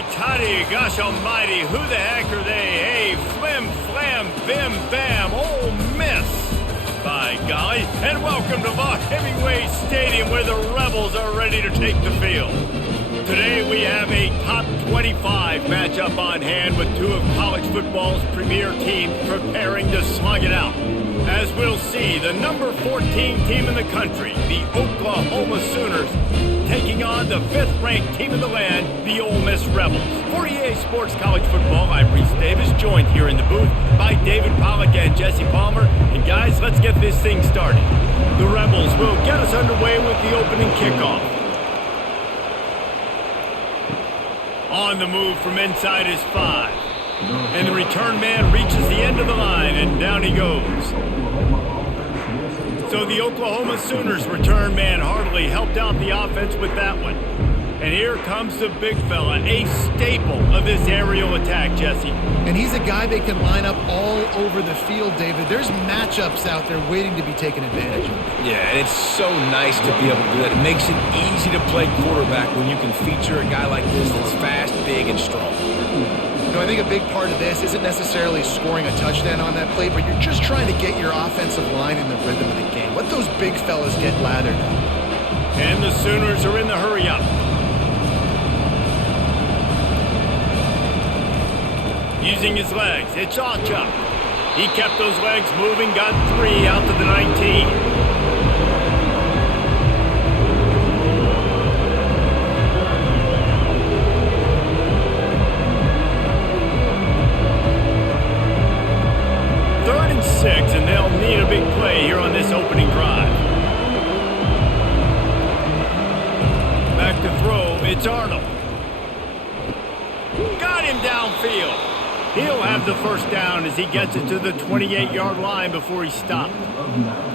Hey, Toddy, gosh almighty, who the heck are they? Hey, flim, flam, bim, bam, Ole Miss. By golly, and welcome to Vaught Hemingway Stadium where the Rebels are ready to take the field. Today we have a top 25 matchup on hand with two of college football's premier teams preparing to slug it out. As we'll see, the number 14 team in the country, the Oklahoma Sooners, taking on the 5th-ranked team in the land, the Ole Miss Rebels. For EA Sports College Football, I'm Reese Davis, joined here in the booth by David Pollack and Jesse Palmer. And guys, let's get this thing started. The Rebels will get us underway with the opening kickoff. On the move from inside is 5. And the return man reaches the end of the line, and down he goes. So the Oklahoma Sooners return man hardly helped out the offense with that one. And here comes the big fella, a staple of this aerial attack, Jesse. And he's a guy they can line up all over the field, David. There's matchups out there waiting to be taken advantage of. Yeah, and it's so nice to be able to do that. It makes it easy to play quarterback when you can feature a guy like this that's fast, big, and strong. You know, I think a big part of this isn't necessarily scoring a touchdown on that play, but you're just trying to get your offensive line in the rhythm of the game. Let those big fellas get lathered up. And the Sooners are in the hurry-up. Using his legs, it's Ochuk. He kept those legs moving, got 3 out to the 19. And they'll need a big play here on this opening drive. Back to throw, it's Arnold. Got him downfield. He'll have the first down as he gets it to the 28-yard line before he stopped.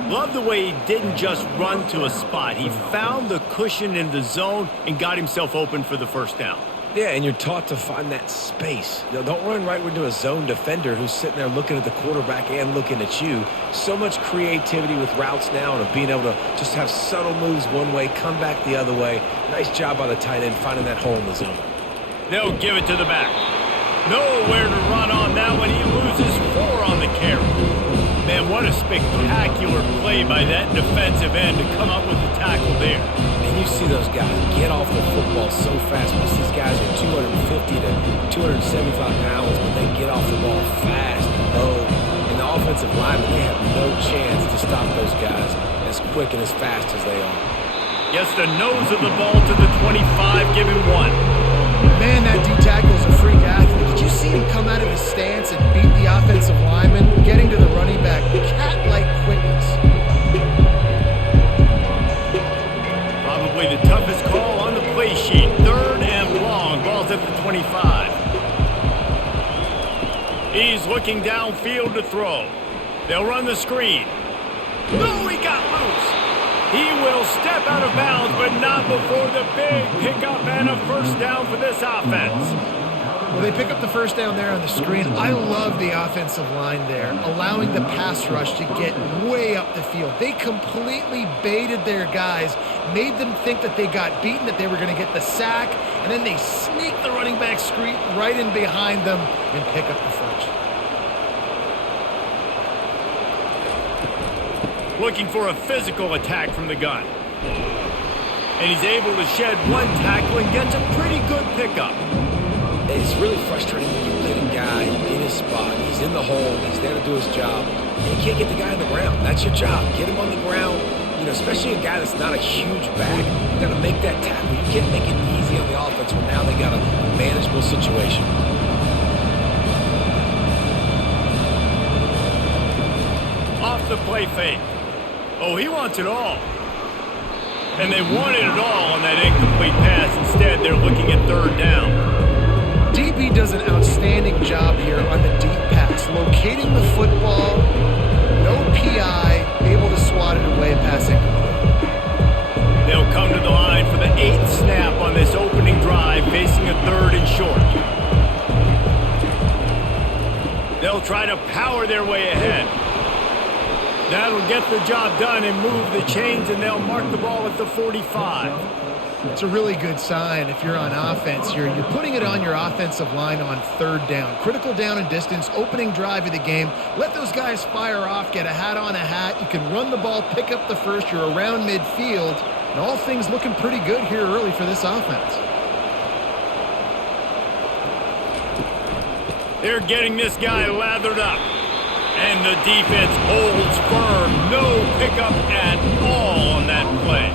Love the way he didn't just run to a spot. He found the cushion in the zone and got himself open for the first down. Yeah, and you're taught to find that space. You know, don't run right into a zone defender who's sitting there looking at the quarterback and looking at you. So much creativity with routes now and of being able to just have subtle moves one way, come back the other way. Nice job by the tight end finding that hole in the zone. They'll give it to the back. Nowhere to run on that one. He loses 4 on the carry. Man, what a spectacular play by that defensive end to come up with the tackle there. And you see those guys get off the football so fast. Most of these guys are 250 to 275 pounds, but they get off the ball fast and low. And the offensive linemen, they have no chance to stop those guys as quick and as fast as they are. Gets the nose of the ball to the 25, give him 1. Man, that D-tackle's a freak athlete. Did you see him come out of his stance and beat the offensive lineman, getting to the running back? Cat-like quickness. Probably the toughest call on the play sheet. 3rd and long. Ball's at the 25. He's looking downfield to throw. They'll run the screen. No, he got loose. He will step out of bounds, but not before the big pickup and a first down for this offense. Well, they pick up the first down there on the screen. I love the offensive line there, allowing the pass rush to get way up the field. They completely baited their guys, made them think that they got beaten, that they were going to get the sack, and then they sneak the running back screen right in behind them and pick up the first. Looking for a physical attack from the gun. And he's able to shed 1 tackle and gets a pretty good pickup. It's really frustrating when you get a guy in his spot. He's in the hole. He's there to do his job. And you can't get the guy on the ground. That's your job. Get him on the ground. You know, especially a guy that's not a huge back. You got to make that tackle. You can't make it easy on the offense when now they got a manageable situation. Off the play fake. Oh, he wants it all. And they wanted it all on that incomplete pass. Instead, they're looking at 3rd down. DB does an outstanding job here on the deep pass, locating the football, no PI, able to swat it away, passing. They'll come to the line for the 8th snap on this opening drive, facing a 3rd and short. They'll try to power their way ahead. That'll get the job done and move the chains, and they'll mark the ball at the 45. It's a really good sign if you're on offense here. You're putting it on your offensive line on third down. Critical down and distance, opening drive of the game. Let those guys fire off, get a hat on a hat. You can run the ball, pick up the first. You're around midfield. And all things looking pretty good here early for this offense. They're getting this guy lathered up. And the defense holds firm. No pickup at all on that play.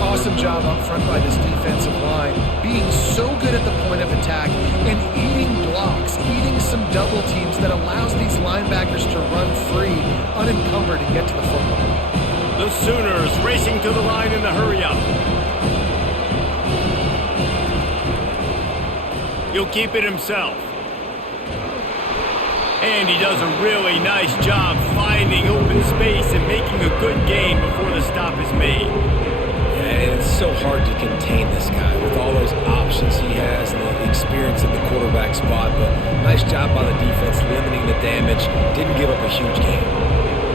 Awesome job up front by this defensive line, being so good at the point of attack and eating blocks, eating some double teams that allows these linebackers to run free, unencumbered, and get to the football. The Sooners racing to the line in the hurry-up. He'll keep it himself. And he does a really nice job finding open space and making a good gain before the stop is made. And it's so hard to contain this guy with all those options he has and the experience in the quarterback spot. But nice job by the defense limiting the damage. Didn't give up a huge gain.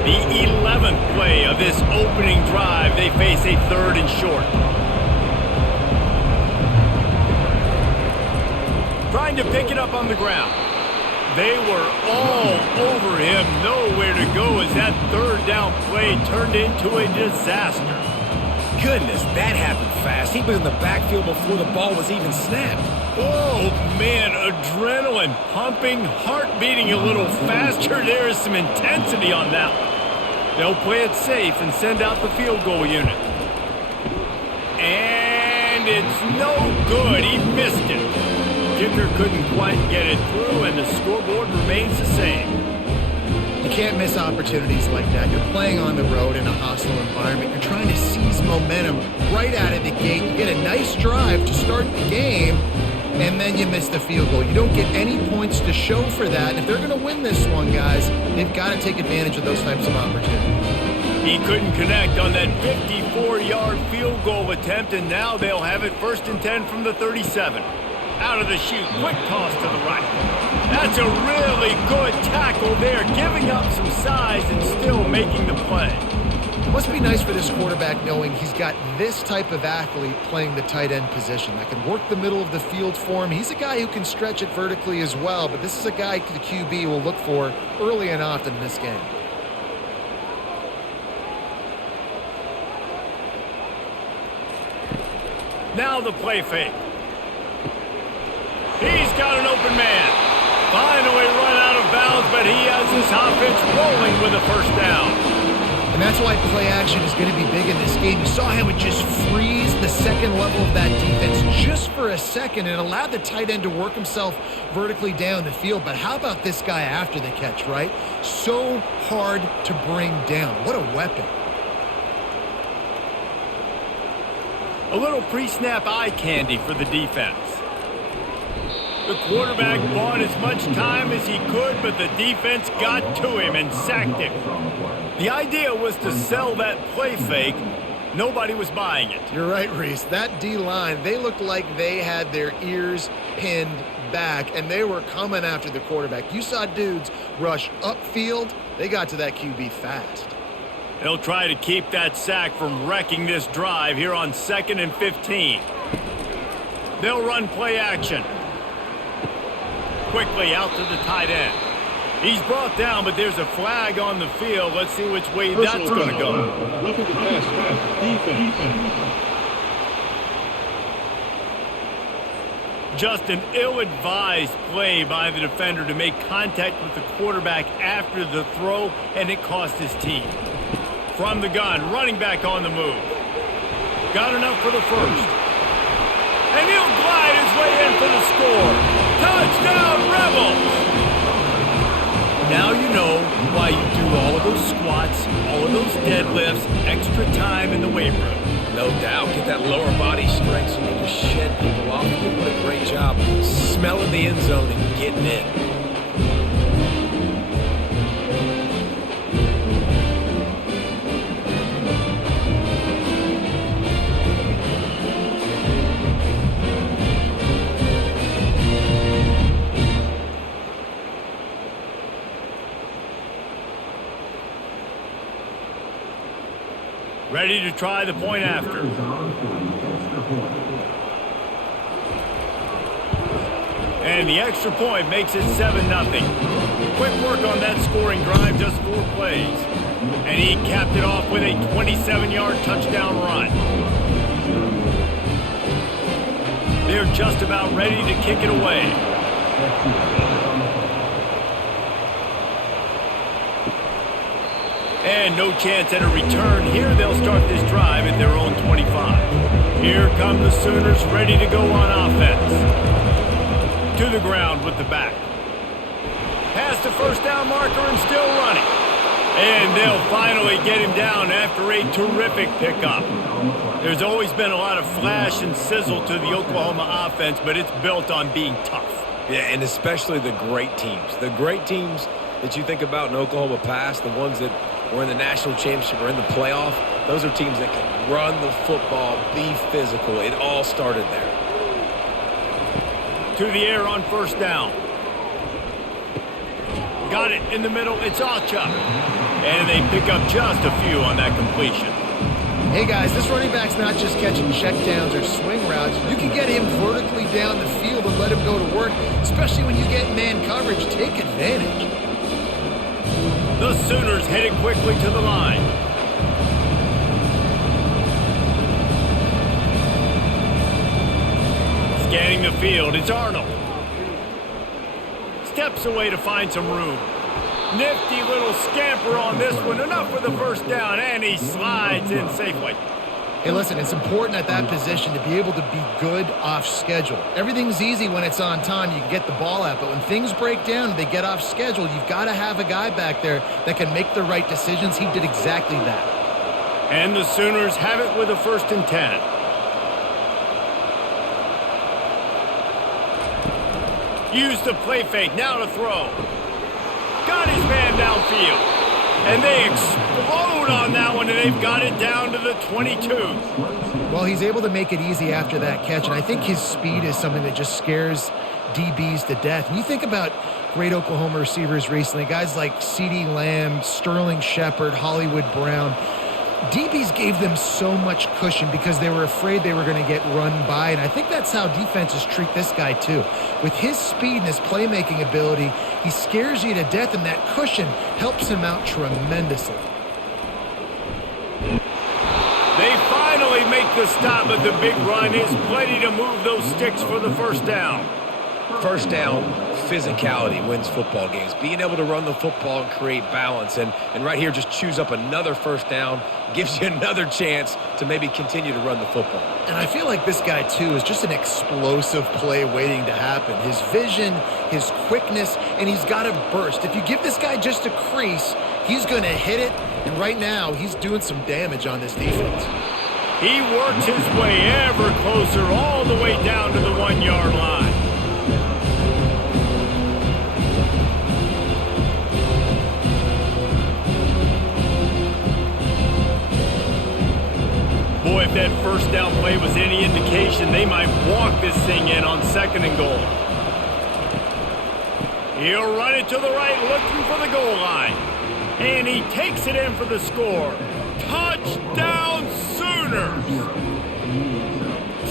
The 11th play of this opening drive, they face a 3rd and short. Trying to pick it up on the ground. They were all over him. Nowhere to go as that 3rd down play turned into a disaster. Goodness, that happened fast. He was in the backfield before the ball was even snapped. Oh, man, adrenaline pumping, heart beating a little faster. There is some intensity on that one. They'll play it safe and send out the field goal unit. And it's no good. He missed it. Kicker couldn't quite get it through, and the scoreboard remains the same. You can't miss opportunities like that. You're playing on the road in a hostile environment. You're trying to seize momentum right out of the gate. You get a nice drive to start the game, and then you miss the field goal. You don't get any points to show for that. And if they're going to win this one, guys, they've got to take advantage of those types of opportunities. He couldn't connect on that 54-yard field goal attempt, and now they'll have it 1st and 10 from the 37. Out of the chute, quick toss to the right. That's a really good tackle there, giving up some size and still making the play. Must be nice for this quarterback knowing he's got this type of athlete playing the tight end position that can work the middle of the field for him. He's a guy who can stretch it vertically as well, but this is a guy the QB will look for early and often in this game. Now the play fake. He's got an open man. Finally run out of bounds, but he has his offense rolling with a 1st down. And that's why play action is going to be big in this game. You saw how it just freeze the second level of that defense just for a second and allowed the tight end to work himself vertically down the field. But how about this guy after the catch, right? So hard to bring down. What a weapon. A little pre-snap eye candy for the defense. The quarterback bought as much time as he could, but the defense got to him and sacked him. The idea was to sell that play fake. Nobody was buying it. You're right, Reese. That D-line, they looked like they had their ears pinned back, and they were coming after the quarterback. You saw dudes rush upfield. They got to that QB fast. They'll try to keep that sack from wrecking this drive here on 2nd and 15. They'll run play action. Quickly out to the tight end. He's brought down, but there's a flag on the field. Let's see which way that's going to go. Roughing the pass. Defense. Just an ill-advised play by the defender to make contact with the quarterback after the throw, and it cost his team. From the gun, running back on the move. Got enough for the 1st. And he'll glide his way in for the score. Touchdown, Rebels! Now you know why you do all of those squats, all of those deadlifts, extra time in the weight room. No doubt. Get that lower body strength so you can just shed people off. You're doing a great job smelling the end zone and getting in. Ready to try the point after. And the extra point makes it 7-0. Quick work on that scoring drive, just 4 plays. And he capped it off with a 27-yard touchdown run. They're just about ready to kick it away. And no chance at a return. Here they'll start this drive at their own 25. Here come the Sooners ready to go on offense. To the ground with the back. Past the first down marker and still running. And they'll finally get him down after a terrific pickup. There's always been a lot of flash and sizzle to the Oklahoma offense, but it's built on being tough. Yeah, and especially the great teams. The great teams that you think about in Oklahoma past, the ones that were in the national championship or in the playoff, those are teams that can run the football, be physical. It all started there. To the air on first down. Got it in the middle. It's Alchuk. And they pick up just a few on that completion. Hey guys, this running back's not just catching checkdowns or swing routes. You can get him vertically down the field and let him go to work, especially when you get man coverage. Take advantage. The Sooners headed quickly to the line. Scanning the field, it's Arnold. Steps away to find some room. Nifty little scamper on this one. Enough for the first down, and he slides in safely. Hey, listen, it's important at that position to be able to be good off schedule. Everything's easy when it's on time. You can get the ball out, but when things break down and they get off schedule, you've got to have a guy back there that can make the right decisions. He did exactly that. And the Sooners have it with a 1st and 10. Use the play fake, now to throw. Got his man downfield. And they explode on that one, and they've got it down to the 22. Well, he's able to make it easy after that catch, and I think his speed is something that just scares DBs to death. And you think about great Oklahoma receivers recently, guys like CeeDee Lamb, Sterling Shepard, Hollywood Brown. DBs gave them so much cushion because they were afraid they were going to get run by, and I think that's how defenses treat this guy too. With his speed and his playmaking ability, he scares you to death, and that cushion helps him out tremendously. They finally make the stop, but the big run is plenty to move those sticks for the first down. First down, physicality wins football games. Being able to run the football and create balance. And right here, just choose up another first down, gives you another chance to maybe continue to run the football. And I feel like this guy, too, is just an explosive play waiting to happen. His vision, his quickness, and he's got a burst. If you give this guy just a crease, he's going to hit it. And right now, he's doing some damage on this defense. He works his way ever closer all the way down to the 1-yard line. Boy, if that first down play was any indication, they might walk this thing in on 2nd and goal. He'll run it to the right, looking for the goal line. And he takes it in for the score. Touchdown, Sooners!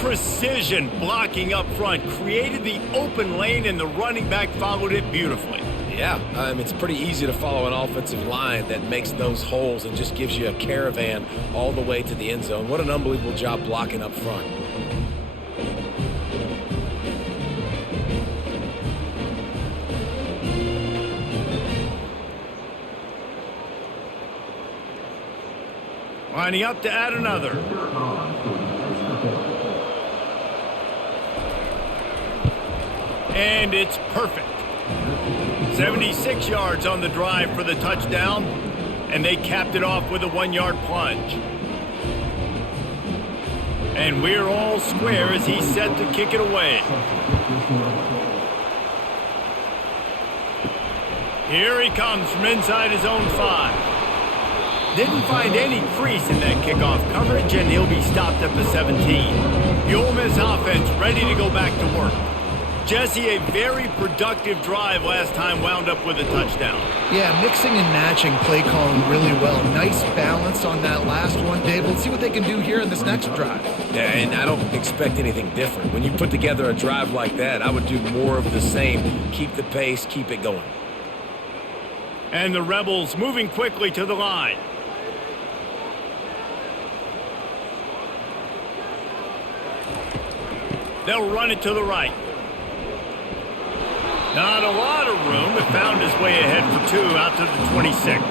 Precision blocking up front created the open lane, and the running back followed it beautifully. Yeah, it's pretty easy to follow an offensive line that makes those holes and just gives you a caravan all the way to the end zone. What an unbelievable job blocking up front. Lining up to add another. And it's perfect. 76 yards on the drive for the touchdown, and they capped it off with a 1-yard plunge. And we're all square as he's set to kick it away. Here he comes from inside his own 5. Didn't find any crease in that kickoff coverage, and he'll be stopped at the 17. The Ole Miss offense ready to go back to work. Jesse, a very productive drive last time wound up with a touchdown. Yeah, mixing and matching play calling really well. Nice balance on that last one, Dave. Let's see what they can do here in this next drive. Yeah, and I don't expect anything different. When you put together a drive like that, I would do more of the same. Keep the pace, keep it going. And the Rebels moving quickly to the line. They'll run it to the right. Not a lot of room. It found his way ahead for 2 out to the 26.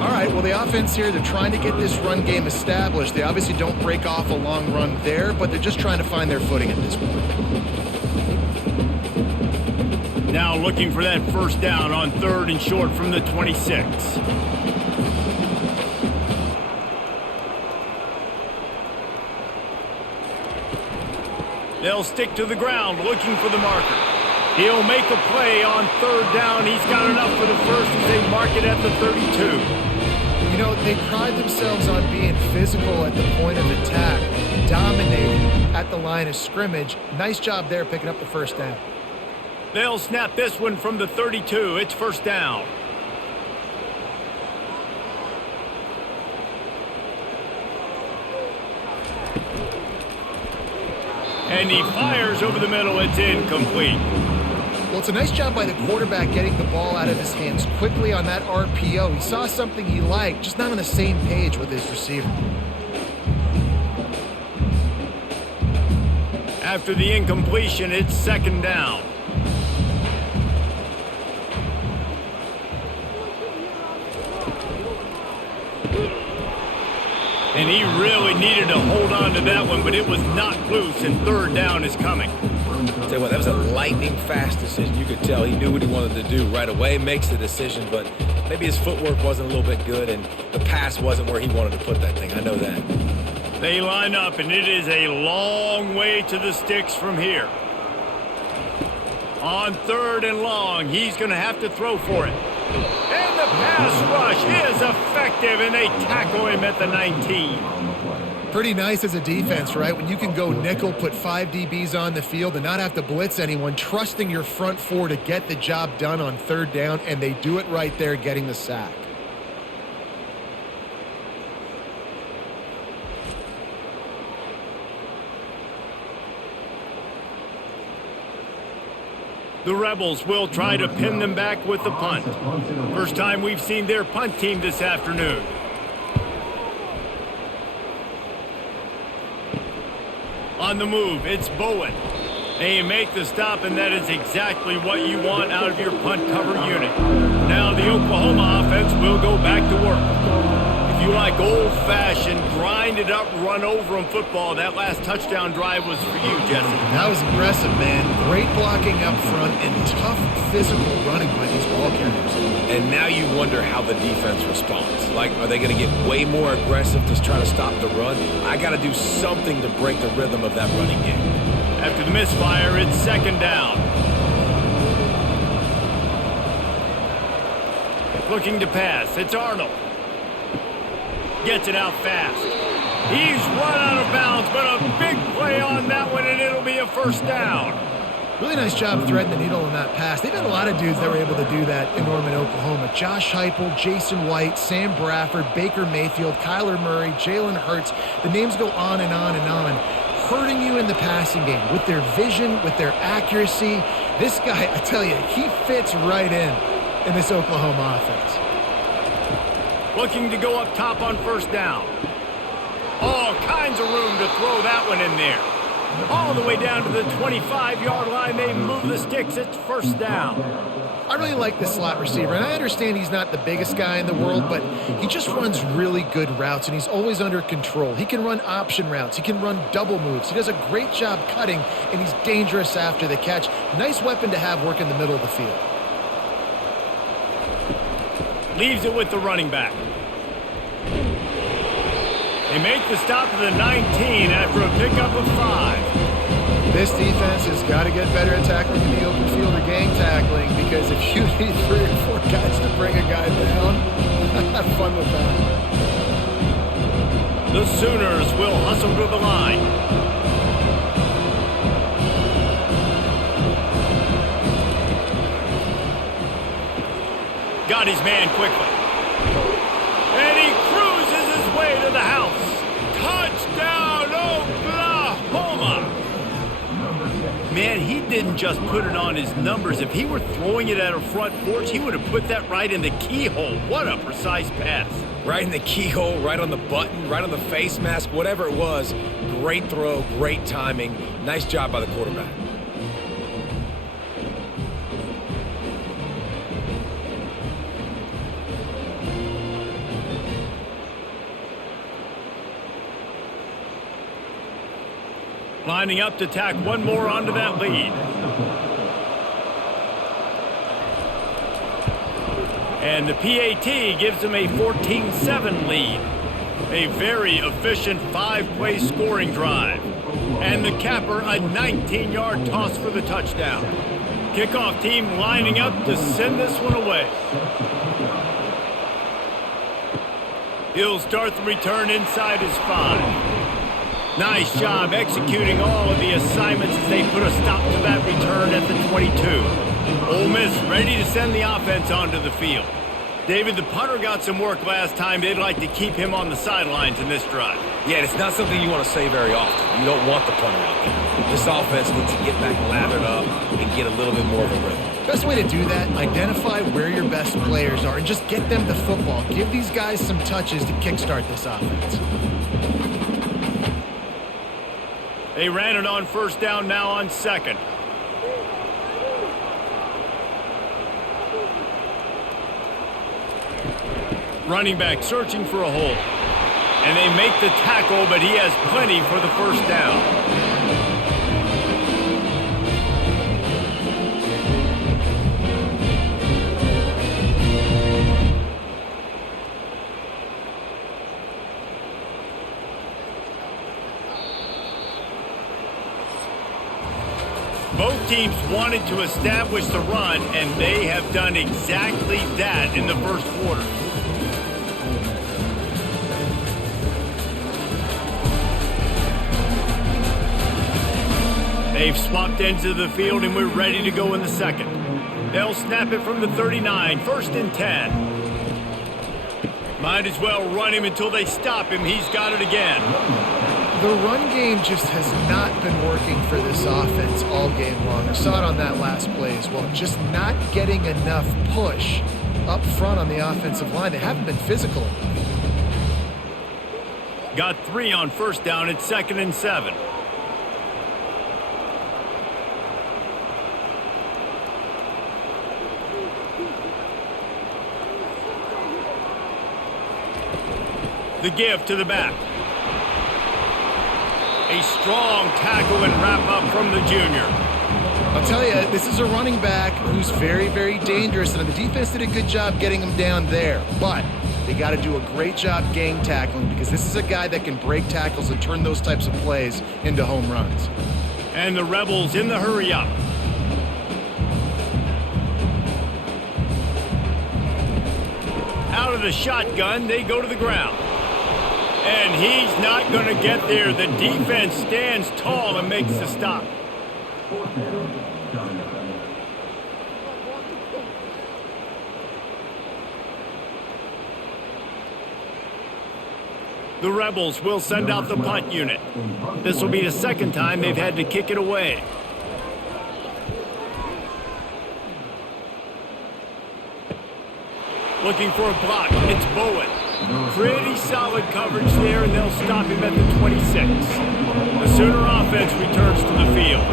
All right, well, the offense here, they're trying to get this run game established. They obviously don't break off a long run there, but they're just trying to find their footing at this point. Now looking for that first down on 3rd and short from the 26. They'll stick to the ground looking for the marker. He'll make a play on 3rd down. He's got enough for the first as they mark it at the 32. You know, they pride themselves on being physical at the point of attack, dominating at the line of scrimmage. Nice job there picking up the first down. They'll snap this one from the 32. It's first down. And he fires over the middle. It's incomplete. Well, it's a nice job by the quarterback getting the ball out of his hands quickly on that RPO. He saw something he liked, just not on the same page with his receiver. After the incompletion, it's 2nd down. And he really needed to hold on to that one, but it was not loose, and 3rd down is coming. Tell you what, that was a lightning fast decision. You could tell he knew what he wanted to do right away, makes the decision, but maybe his footwork wasn't a little bit good, and the pass wasn't where he wanted to put that thing. I know that. They line up, and it is a long way to the sticks from here. On 3rd and long, he's going to have to throw for it. And the pass rush is effective, and they tackle him at the 19. Pretty nice as a defense, right? When you can go nickel, put 5 DBs on the field and not have to blitz anyone, trusting your front 4 to get the job done on 3rd down, and they do it right there, getting the sack. The Rebels will try to pin them back with the punt. First time we've seen their punt team this afternoon. On the move, it's Bowen. They make the stop, and that is exactly what you want out of your punt cover unit. Now the Oklahoma offense will go back to work. If you like old-fashioned, grind-it-up, run-over-'em football, that last touchdown drive was for you, Jesse. That was impressive, man. Great blocking up front and tough physical running by these ball carriers. And now you wonder how the defense responds. Like, are they going to get way more aggressive to try to stop the run? I got to do something to break the rhythm of that running game. After the misfire, it's 2nd down. Looking to pass. It's Arnold. Gets it out fast. He's run out of bounds, but a big play on that one, and it'll be a first down. Really nice job threading the needle in that pass. They've had a lot of dudes that were able to do that in Norman, Oklahoma. Josh Heupel, Jason White, Sam Bradford, Baker Mayfield, Kyler Murray, Jalen Hurts. The names go on and on and on. Hurting you in the passing game with their vision, with their accuracy. This guy, I tell you, he fits right in this Oklahoma offense. Looking to go up top on 1st down. All kinds of room to throw that one in there. All the way down to the 25-yard line. They move the sticks. It's 1st down. I really like this slot receiver, and I understand he's not the biggest guy in the world, but he just runs really good routes, and he's always under control. He can run option routes. He can run double moves. He does a great job cutting, and he's dangerous after the catch. Nice weapon to have work in the middle of the field. Leaves it with the running back. They make the stop at the 19 after a pickup of 5. This defense has got to get better at tackling in the open field or gang tackling, because if you need 3 or 4 guys to bring a guy down, have fun with that. The Sooners will hustle to the line. got his man quickly. And he cruises his way to the house. Touchdown, Oklahoma! Man, he didn't just put it on his numbers. If he were throwing it at a front porch, he would have put that right in the keyhole. What a precise pass. Right in the keyhole, right on the button, right on the face mask, whatever it was. Great throw, great timing. Nice job by the quarterback. Lining up to tack one more onto that lead. And the PAT gives them a 14-7 lead. A very efficient 5-play scoring drive. And the capper, a 19-yard toss for the touchdown. Kickoff team lining up to send this one away. He'll start the return inside his 5. Nice job executing all of the assignments as they put a stop to that return at the 22. Ole Miss ready to send the offense onto the field. David, the punter got some work last time. They'd like to keep him on the sidelines in this drive. Yeah, it's not something you want to say very often. You don't want the punter out there. This offense needs to get back lathered up and get a little bit more of a rhythm. Best way to do that, identify where your best players are and just get them the football. Give these guys some touches to kickstart this offense. They ran it on first down, now on second. Running back searching for a hole. And they make the tackle, but he has plenty for the first down. Both teams wanted to establish the run, and they have done exactly that in the first quarter. They've swapped ends of the field, and we're ready to go in the second. They'll snap it from the 39, 1st and 10. Might as well run him until they stop him. He's got it again. The run game just has not been working for this offense all game long. I saw it on that last play as well. Just not getting enough push up front on the offensive line. They haven't been physical enough. Got 3 on first down. It's 2nd and 7. The give to the back. A strong tackle and wrap up from the junior. I'll tell you, this is a running back who's very, very dangerous, and the defense did a good job getting him down there. But they got to do a great job gang tackling because this is a guy that can break tackles and turn those types of plays into home runs. And the Rebels in the hurry up. Out of the shotgun, they go to the ground. And he's not going to get there. The defense stands tall and makes the stop. The Rebels will send out the punt unit. This will be the second time they've had to kick it away. Looking for a block. It's Bowen. Pretty solid coverage there, and they'll stop him at the 26. The Sooner offense returns to the field.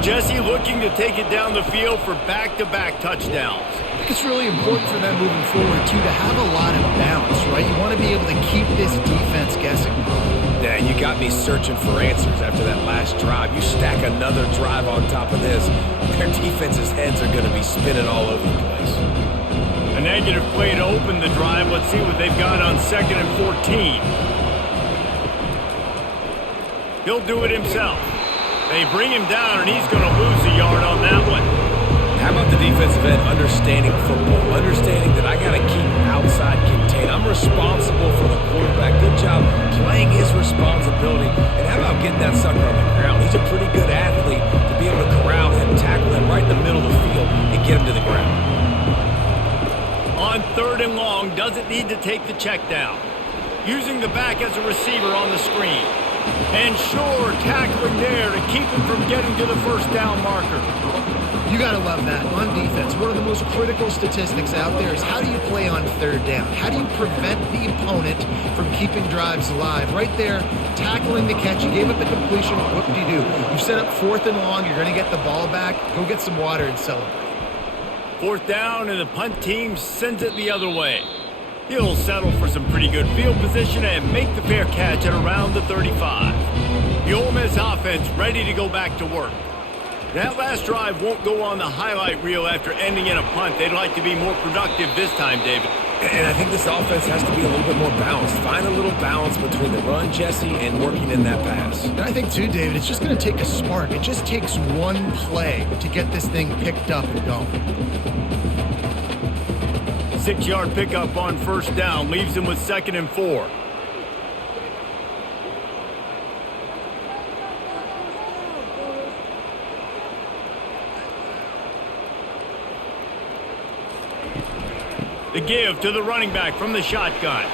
Jesse looking to take it down the field for back-to-back touchdowns. I think it's really important for them moving forward, too, to have a lot of balance, right? You want to be able to keep this defense guessing. Yeah, you got me searching for answers after that last drive. You stack another drive on top of this, their defense's heads are going to be spinning all over the place. A negative play to open the drive. Let's see what they've got on 2nd and 14. He'll do it himself. They bring him down, and he's going to lose a yard on that one. How about the defensive end understanding football, understanding that I got to keep outside contained. I'm responsible for the quarterback. Good job playing his responsibility. And how about getting that sucker on the ground? He's a pretty good athlete to be able to corral him, tackle him right in the middle of the field, and get him to the ground. On doesn't need to take the check down. Using the back as a receiver on the screen. And sure, tackling there to keep him from getting to the first down marker. You got to love that. On defense, one of the most critical statistics out there is how do you play on third down? How do you prevent the opponent from keeping drives alive? Right there, tackling the catch. You gave up the completion. What do? You set up 4th and long. You're going to get the ball back. Go get some water and celebrate. 4th down, and the punt team sends it the other way. He'll settle for some pretty good field position and make the fair catch at around the 35. The Ole Miss offense ready to go back to work. That last drive won't go on the highlight reel after ending in a punt. They'd like to be more productive this time, David. And I think this offense has to be a little bit more balanced. Find a little balance between the run, Jesse, and working in that pass. And I think, too, David, it's just going to take a spark. It just takes one play to get this thing picked up and going. 6-yard pickup on 1st down leaves him with 2nd and 4. The give to the running back from the shotgun.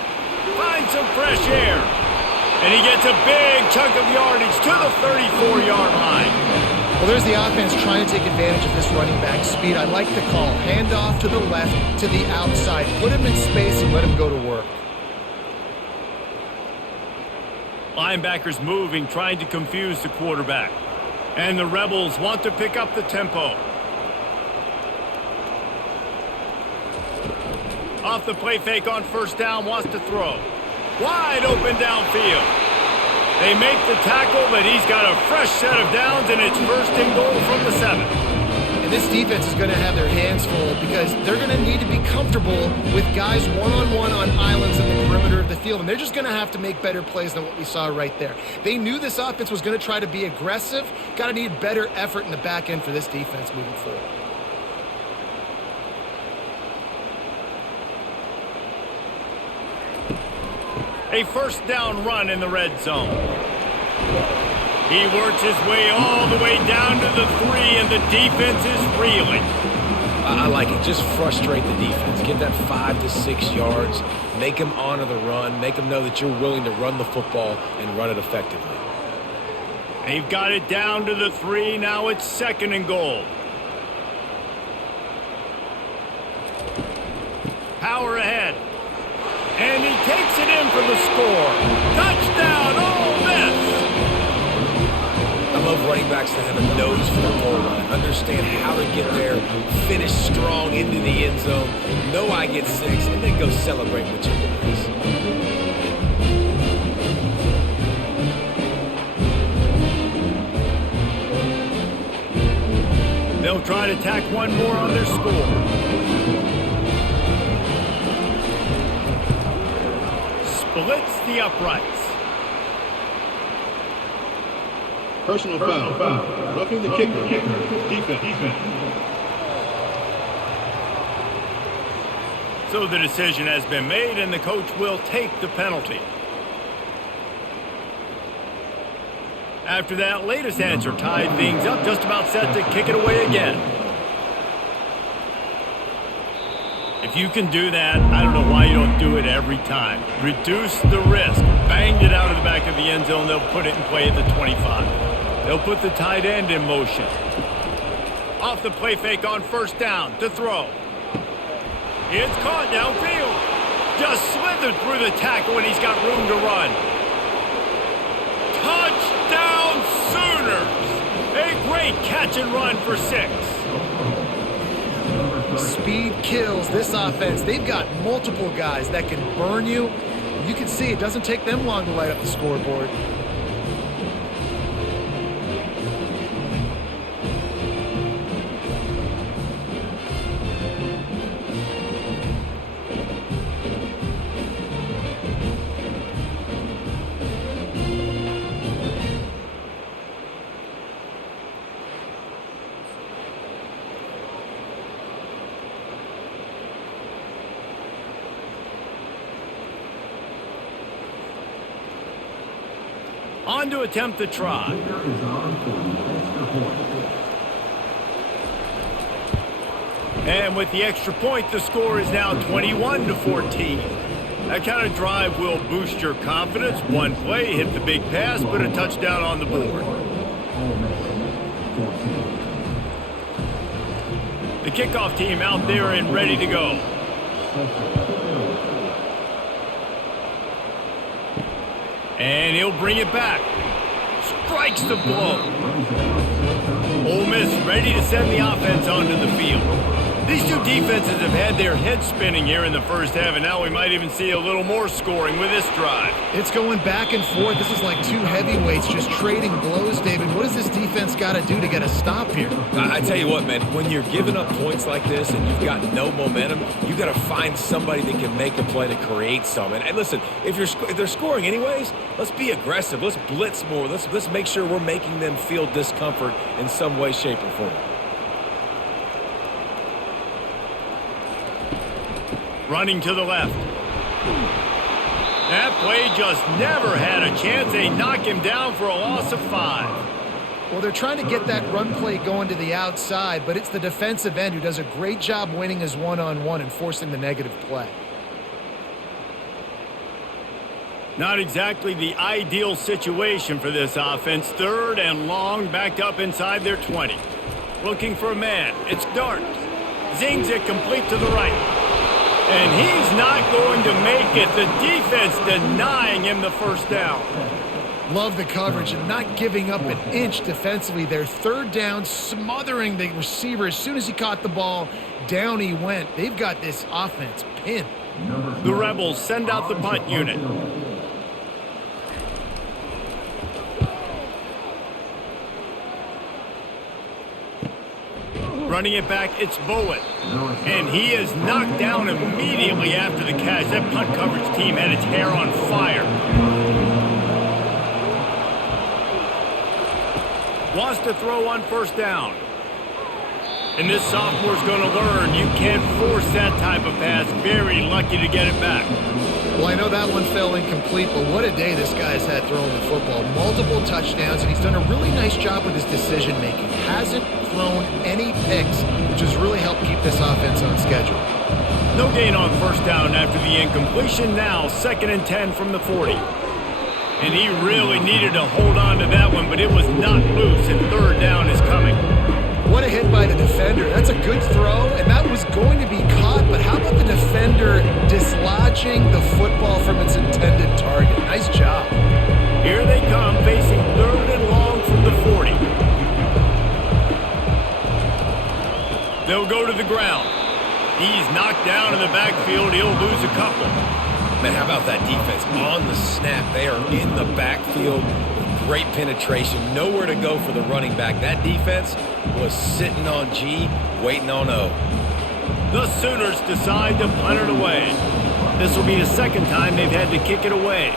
Finds some fresh air. And he gets a big chunk of yardage to the 34-yard line. Well, there's the offense trying to take advantage of this running back speed. I like the call. Hand off to the left, to the outside. Put him in space and let him go to work. Linebackers moving, trying to confuse the quarterback. And the Rebels want to pick up the tempo. Off the play fake on 1st down, wants to throw. Wide open downfield. They make the tackle, but he's got a fresh set of downs, and it's 1st and goal from the 7. And this defense is going to have their hands full because they're going to need to be comfortable with guys one-on-one on islands in the perimeter of the field, and they're just going to have to make better plays than what we saw right there. They knew this offense was going to try to be aggressive. Got to need better effort in the back end for this defense moving forward. A 1st down run in the red zone. He works his way all the way down to the 3, and the defense is reeling. I like it. Just frustrate the defense. Give that 5 to 6 yards. Make them honor the run. Make them know that you're willing to run the football and run it effectively. They've got it down to the 3. Now it's 2nd and goal. Power ahead. And he takes it in for the score. Touchdown, Ole Miss! I love running backs that have a nose for the goal line. Understand how to get there, finish strong into the end zone, know I get 6, and then go celebrate with your boys. They'll try to tack one more on their score. Splits the uprights. Personal foul. Roughing the kicker. Defense. So the decision has been made, and the coach will take the penalty. After that latest answer tied things up, just about set to kick it away again. If you can do that, I don't know why you don't do it every time. Reduce the risk. Banged it out of the back of the end zone. They'll put it in play at the 25. They'll put the tight end in motion. Off the play fake on 1st down to throw. It's caught downfield. Just slithered through the tackle when he's got room to run. Touchdown Sooners! A great catch and run for 6. Speed kills this offense. They've got multiple guys that can burn you. You can see it doesn't take them long to light up the scoreboard. On to attempt the try. And with the extra point, the score is now 21-14. That kind of drive will boost your confidence. One play, hit the big pass, put a touchdown on the board. The kickoff team out there and ready to go. And he'll bring it back. Strikes the blow. Ole Miss ready to send the offense onto the field. These two defenses have had their heads spinning here in the first half, and now we might even see a little more scoring with this drive. It's going back and forth. This is like two heavyweights just trading blows, David. What does this defense got to do to get a stop here? I tell you what, man, when you're giving up points like this and you've got no momentum, you've got to find somebody that can make a play to create some. And listen, if they're scoring anyways, let's be aggressive. Let's blitz more. Let's make sure we're making them feel discomfort in some way, shape, or form. Running to the left. That play just never had a chance. They knock him down for a loss of 5. Well, they're trying to get that run play going to the outside, but it's the defensive end who does a great job winning his one-on-one and forcing the negative play. Not exactly the ideal situation for this offense. 3rd and long, backed up inside their 20. Looking for a man. It's Dart. Zings it complete to the right. And he's not going to make it. The defense denying him the first down. Love the coverage and not giving up an inch defensively. Their 3rd down, smothering the receiver. As soon as he caught the ball, down he went. They've got this offense pinned. The Rebels send out the punt unit. Running it back, it's Bowen. And he is knocked down immediately after the catch. That punt coverage team had its hair on fire. Wants to throw on 1st down. And this sophomore's going to learn you can't force that type of pass. Very lucky to get it back. Well, I know that one fell incomplete, but what a day this guy's had throwing the football. Multiple touchdowns, and he's done a really nice job with his decision-making. Hasn't thrown any picks, which has really helped keep this offense on schedule. No gain on 1st down after the incompletion. Now 2nd and 10 from the 40. And he really needed to hold on to that one, but it was not loose, and 3rd down is coming. What a hit by the defender. That's a good throw, and that was going to be caught, but how about the defender dislodging the football from its intended target? Nice job. Here they come, facing 3rd and long from the 40. They'll go to the ground. He's knocked down in the backfield. He'll lose a couple. Man, how about that defense? On the snap, they are in the backfield with great penetration. Nowhere to go for the running back. That defense was sitting on G, waiting on O. The Sooners decide to punt it away. This will be the 2nd time they've had to kick it away.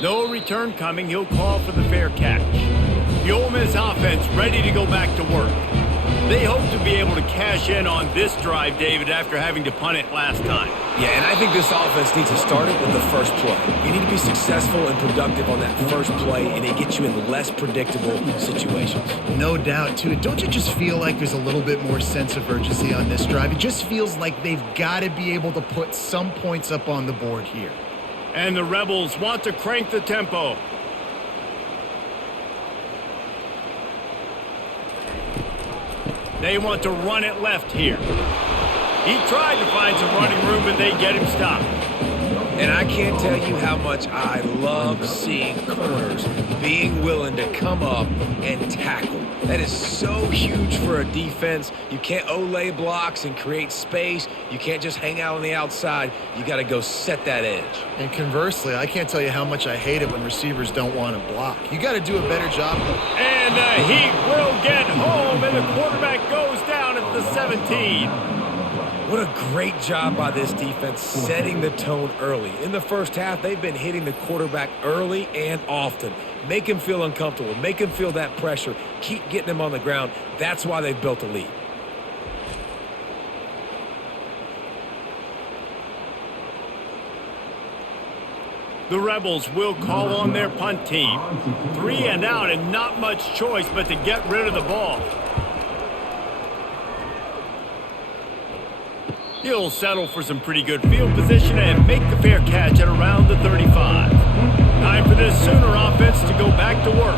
No return coming. He'll call for the fair catch. The Ole Miss offense ready to go back to work. They hope to be able to cash in on this drive, David, after having to punt it last time. Yeah, and I think this offense needs to start it with the first play. You need to be successful and productive on that first play, and it gets you in less predictable situations. No doubt, too. Don't you just feel like there's a little bit more sense of urgency on this drive? It just feels like they've got to be able to put some points up on the board here. And the Rebels want to crank the tempo. They want to run it left here. He tried to find some running room, but they get him stopped. And I can't tell you how much I love seeing corners being willing to come up and tackle. That is so huge for a defense. You can't Ole blocks and create space. You can't just hang out on the outside. You got to go set that edge. And conversely, I can't tell you how much I hate it when receivers don't want to block. You got to do a better job. And he will get home, and the quarterback goes down at the 17. What a great job by this defense setting the tone early. In the first half, they've been hitting the quarterback early and often. Make him feel uncomfortable. Make him feel that pressure. Keep getting him on the ground. That's why they've built a lead. The Rebels will call on their punt team. 3 and out and not much choice but to get rid of the ball. He'll settle for some pretty good field position and make the fair catch at around the 35. Time for this Sooner offense to go back to work.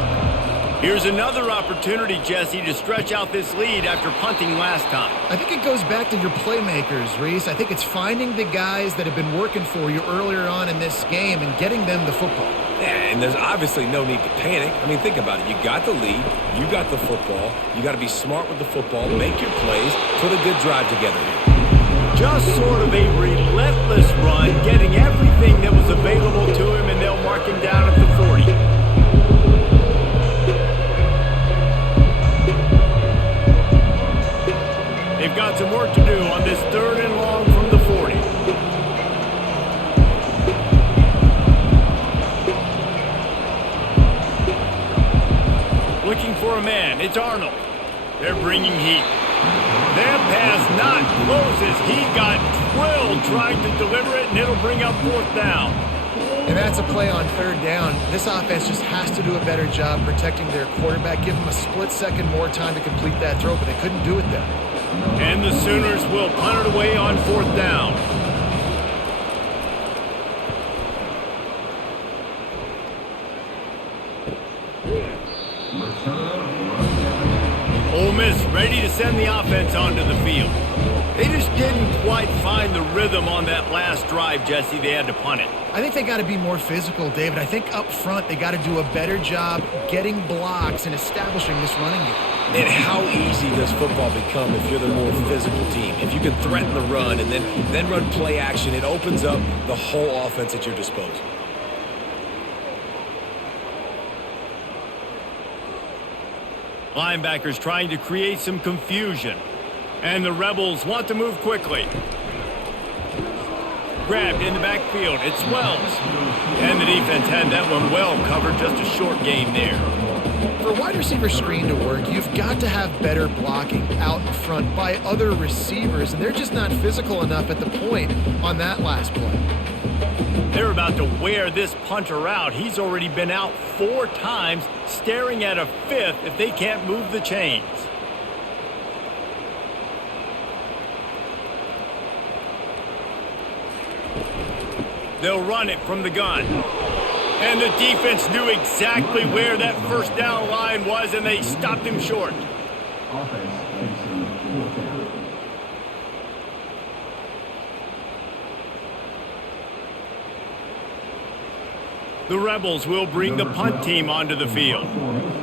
Here's another opportunity, Jesse, to stretch out this lead after punting last time. I think it goes back to your playmakers, Reese. I think it's finding the guys that have been working for you earlier on in this game and getting them the football. Yeah, and there's obviously no need to panic. I mean, think about it. You got the lead. You got the football. You got to be smart with the football. Make your plays. Put a good drive together here. Just sort of a relentless run, getting everything that was available to him, and they'll mark him down at the 40. They've got some work to do on this 3rd and long from the 40. Looking for a man. It's Arnold. They're bringing heat. That pass not closes. He got drilled trying to deliver it, and it'll bring up 4th down. And that's a play on 3rd down. This offense just has to do a better job protecting their quarterback. Give them a split second more time to complete that throw, but they couldn't do it there. And the Sooners will punt it away on 4th down. Ole Miss ready to send the offense onto the field. They just didn't quite find the rhythm on that last drive, Jesse. They had to punt it. I think they got to be more physical, David. I think up front they got to do a better job getting blocks and establishing this running game. And how easy does football become if you're the more physical team? If you can threaten the run and then run play action, it opens up the whole offense at your disposal. Linebackers trying to create some confusion. And the Rebels want to move quickly. Grabbed in the backfield. It's Wells. And the defense had that one well covered. Just a short gain there. For a wide receiver screen to work, you've got to have better blocking out in front by other receivers, and they're just not physical enough at the point on that last play. They're about to wear this punter out. He's already been out 4 times, staring at a 5th if they can't move the chains. They'll run it from the gun. And the defense knew exactly where that 1st down line was, and they stopped him short. The Rebels will bring the punt team onto the field.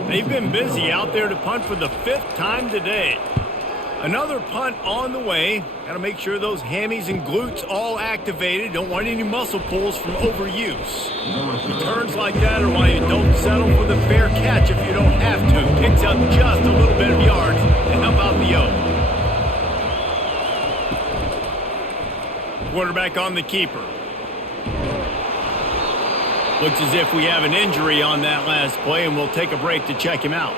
They've been busy out there to punt for the 5th time today. Another punt on the way. Got to make sure those hammies and glutes all activated. Don't want any muscle pulls from overuse. Returns like that are why you don't settle for the fair catch if you don't have to. Picks up just a little bit of yards to help out the O. Quarterback on the keeper. Looks as if we have an injury on that last play, and we'll take a break to check him out.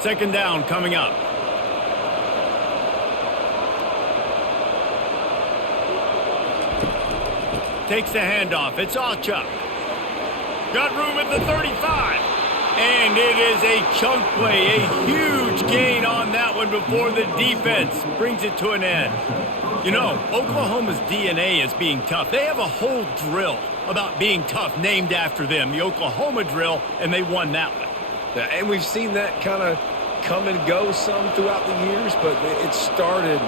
Second down coming up. Takes the handoff. It's Allchuck. Got room at the 35. And it is a chunk play. A huge gain on that one before the defense brings it to an end. You know, Oklahoma's DNA is being tough. They have a whole drill about being tough named after them, the Oklahoma drill, and they won that one. Yeah, and we've seen that kind of come and go some throughout the years, but it started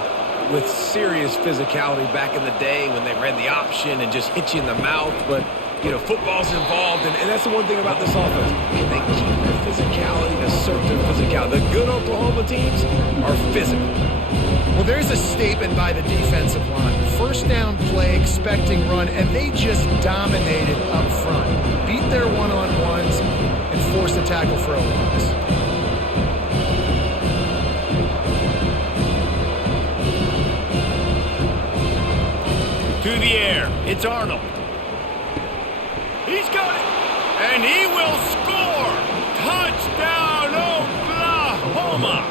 with serious physicality back in the day when they ran the option and just hit you in the mouth. But, you know, football's involved, and that's the one thing about this offense. They keep their physicality, assert their physicality. The good Oklahoma teams are physical. Well, there's a statement by the defensive line. 1st down play, expecting run, and they just dominated up front. Beat their one-on-ones and forced the tackle for a loss. To the air. It's Arnold. He's got it. And he will score. Touchdown, Oklahoma.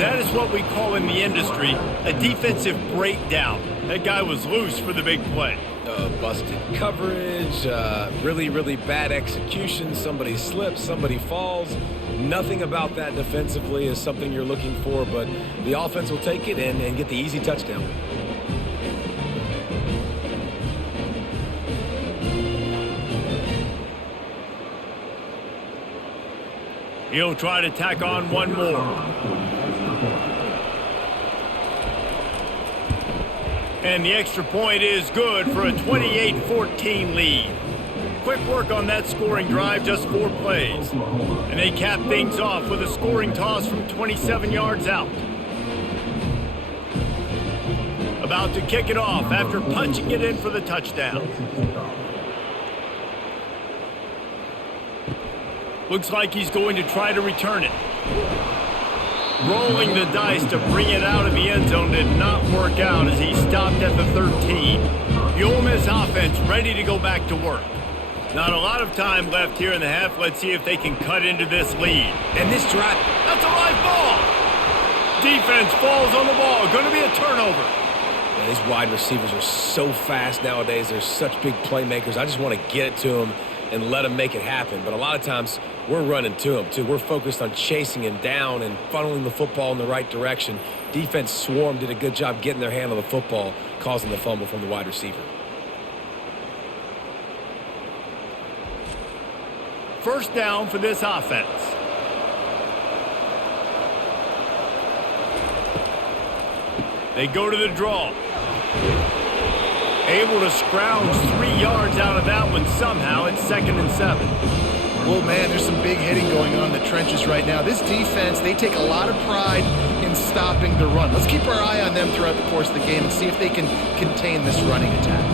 That is what we call in the industry a defensive breakdown. That guy was loose for the big play. Busted coverage, really bad execution. Somebody slips, somebody falls. Nothing about that defensively is something you're looking for, but the offense will take it and get the easy touchdown. He'll try to tack on one more. And the extra point is good for a 28-14 lead. Quick work on that scoring drive, just 4 plays. And they cap things off with a scoring toss from 27 yards out. About to kick it off after punching it in for the touchdown. Looks like he's going to try to return it. Rolling the dice to bring it out of the end zone did not work out as he stopped at the 13. The Ole Miss offense ready to go back to work. Not a lot of time left here in the half. Let's see if they can cut into this lead. And this drive, that's a live ball. Defense falls on the ball. Going to be a turnover. Man, these wide receivers are so fast nowadays. They're such big playmakers. I just want to get it to them and let him make it happen. But a lot of times, we're running to him, too. We're focused on chasing him down and funneling the football in the right direction. Defense swarm did a good job getting their hand on the football, causing the fumble from the wide receiver. First down for this offense. They go to the draw. Able to scrounge 3 yards out of that one somehow. It's 2nd and 7. Well, man, there's some big hitting going on in the trenches right now. This defense, they take a lot of pride in stopping the run. Let's keep our eye on them throughout the course of the game and see if they can contain this running attack.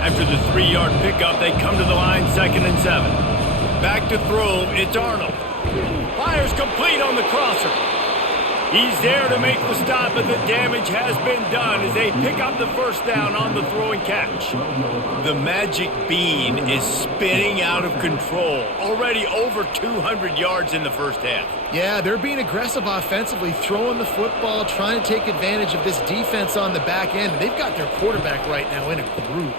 After the 3-yard pickup, they come to the line, 2nd and 7. Back to throw, it's Arnold. Fires complete on the crosser. He's there to make the stop, but the damage has been done as they pick up the first down on the throw and catch. The magic bean is spinning out of control. Already over 200 yards in the first half. Yeah, they're being aggressive offensively, throwing the football, trying to take advantage of this defense on the back end. They've got their quarterback right now in a groove.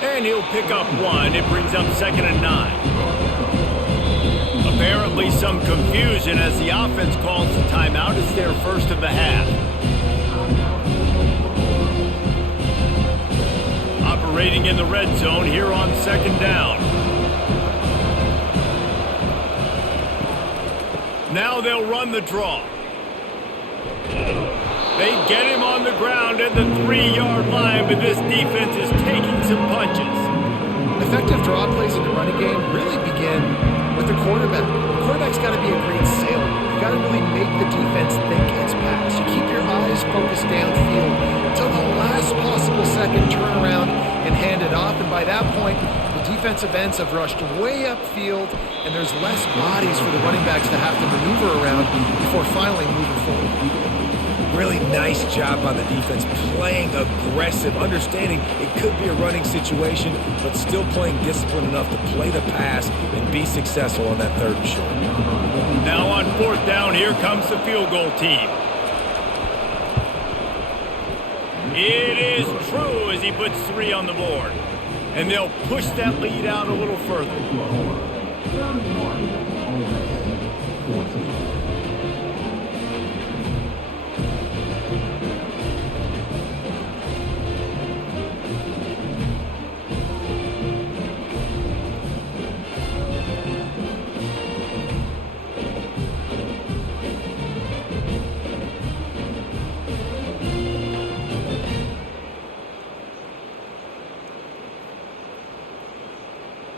And he'll pick up 1. It brings up 2nd and 9. Apparently some confusion as the offense calls the timeout. It's their first of the half. Operating in the red zone here on 2nd down. Now they'll run the draw. They get him on the ground at the 3-yard line, but this defense is taking some punches. Effective draw plays in the running game really begin with the quarterback. The quarterback's got to be a great sailor. You got to really make the defense think it's pass. You keep your eyes focused downfield until the last possible second, turn around and hand it off. And by that point, the defensive ends have rushed way upfield, and there's less bodies for the running backs to have to maneuver around before finally moving forward. Really nice job by the defense, playing aggressive, understanding it could be a running situation, but still playing disciplined enough to play the pass and be successful on that 3rd and short. Now on 4th down, here comes the field goal team. It is true as he puts 3 on the board. And they'll push that lead out a little further.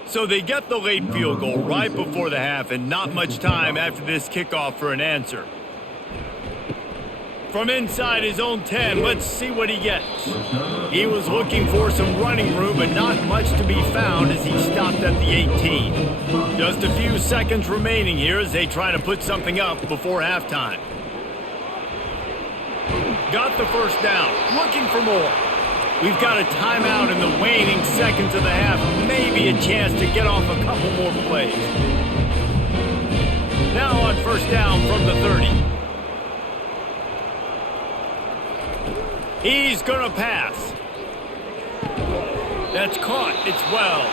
So they get the late field goal right before the half and not much time after this kickoff for an answer. From inside his own 10, let's see what he gets. He was looking for some running room, but not much to be found as he stopped at the 18. Just a few seconds remaining here as they try to put something up before halftime. Got the first down, looking for more. We've got a timeout in the waning seconds of the half. Maybe a chance to get off a couple more plays. Now on first down from the 30. He's going to pass. That's caught. It's Wells.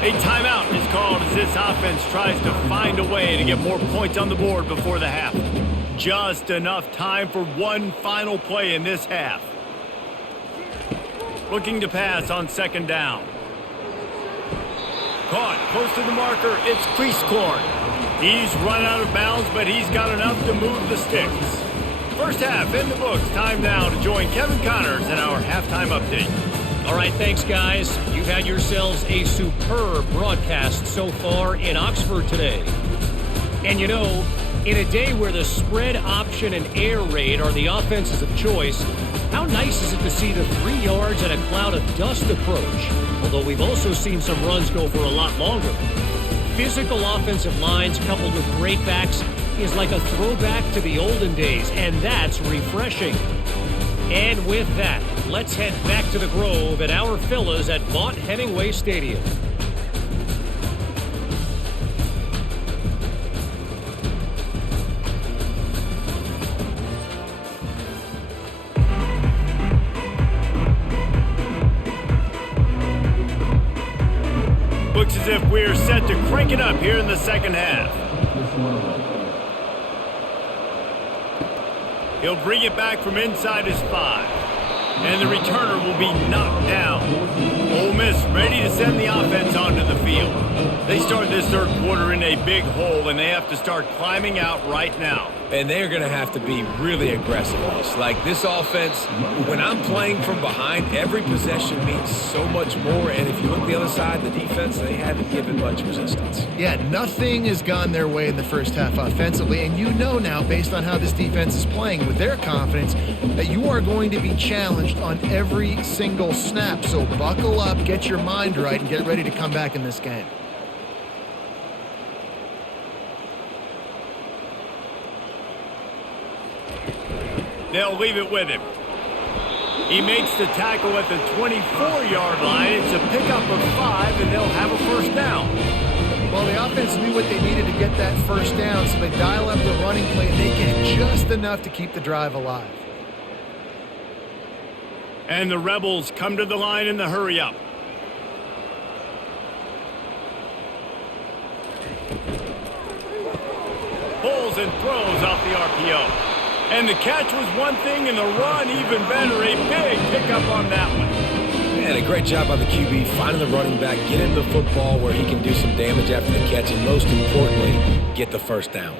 A timeout is called as this offense tries to find a way to get more points on the board before the half. Just enough time for one final play in this half. Looking to pass on second down. Caught close to the marker. It's Priestcorn. He's run out of bounds, but he's got enough to move the sticks. First half in the books. Time now to join Kevin Connors in our halftime update. All right, thanks, guys. You've had yourselves a superb broadcast so far in Oxford today. And you know, in a day where the spread option and air raid are the offenses of choice, how nice is it to see the 3 yards and a cloud of dust approach? Although we've also seen some runs go for a lot longer. Physical offensive lines coupled with great backs is like a throwback to the olden days, and that's refreshing. And with that, let's head back to the Grove at our Fellas at Vaught Hemingway Stadium. Looks as if we're set to crank it up here in the second half. He'll bring it back from inside his 5. And the returner will be knocked down. Ole Miss ready to send the offense onto the field. They start this third quarter in a big hole, and they have to start climbing out right now. And they're going to have to be really aggressive. Like this offense, when I'm playing from behind, every possession means so much more. And if you look the other side, the defense, they haven't given much resistance. Yeah, nothing has gone their way in the first half offensively. And you know now, based on how this defense is playing with their confidence, that you are going to be challenged on every single snap. So buckle up, get your mind right, and get ready to come back in this game. They'll leave it with him. He makes the tackle at the 24-yard line. It's a pickup of 5, and they'll have a first down. Well, the offense knew what they needed to get that first down, so they dial up the running play, and they get just enough to keep the drive alive. And the Rebels come to the line in the hurry-up. Pulls and throws off the RPO. And the catch was one thing, and the run even better. A big pickup on that one. Man, a great job by the QB, finding the running back, get him the football where he can do some damage after the catch, and most importantly, get the first down.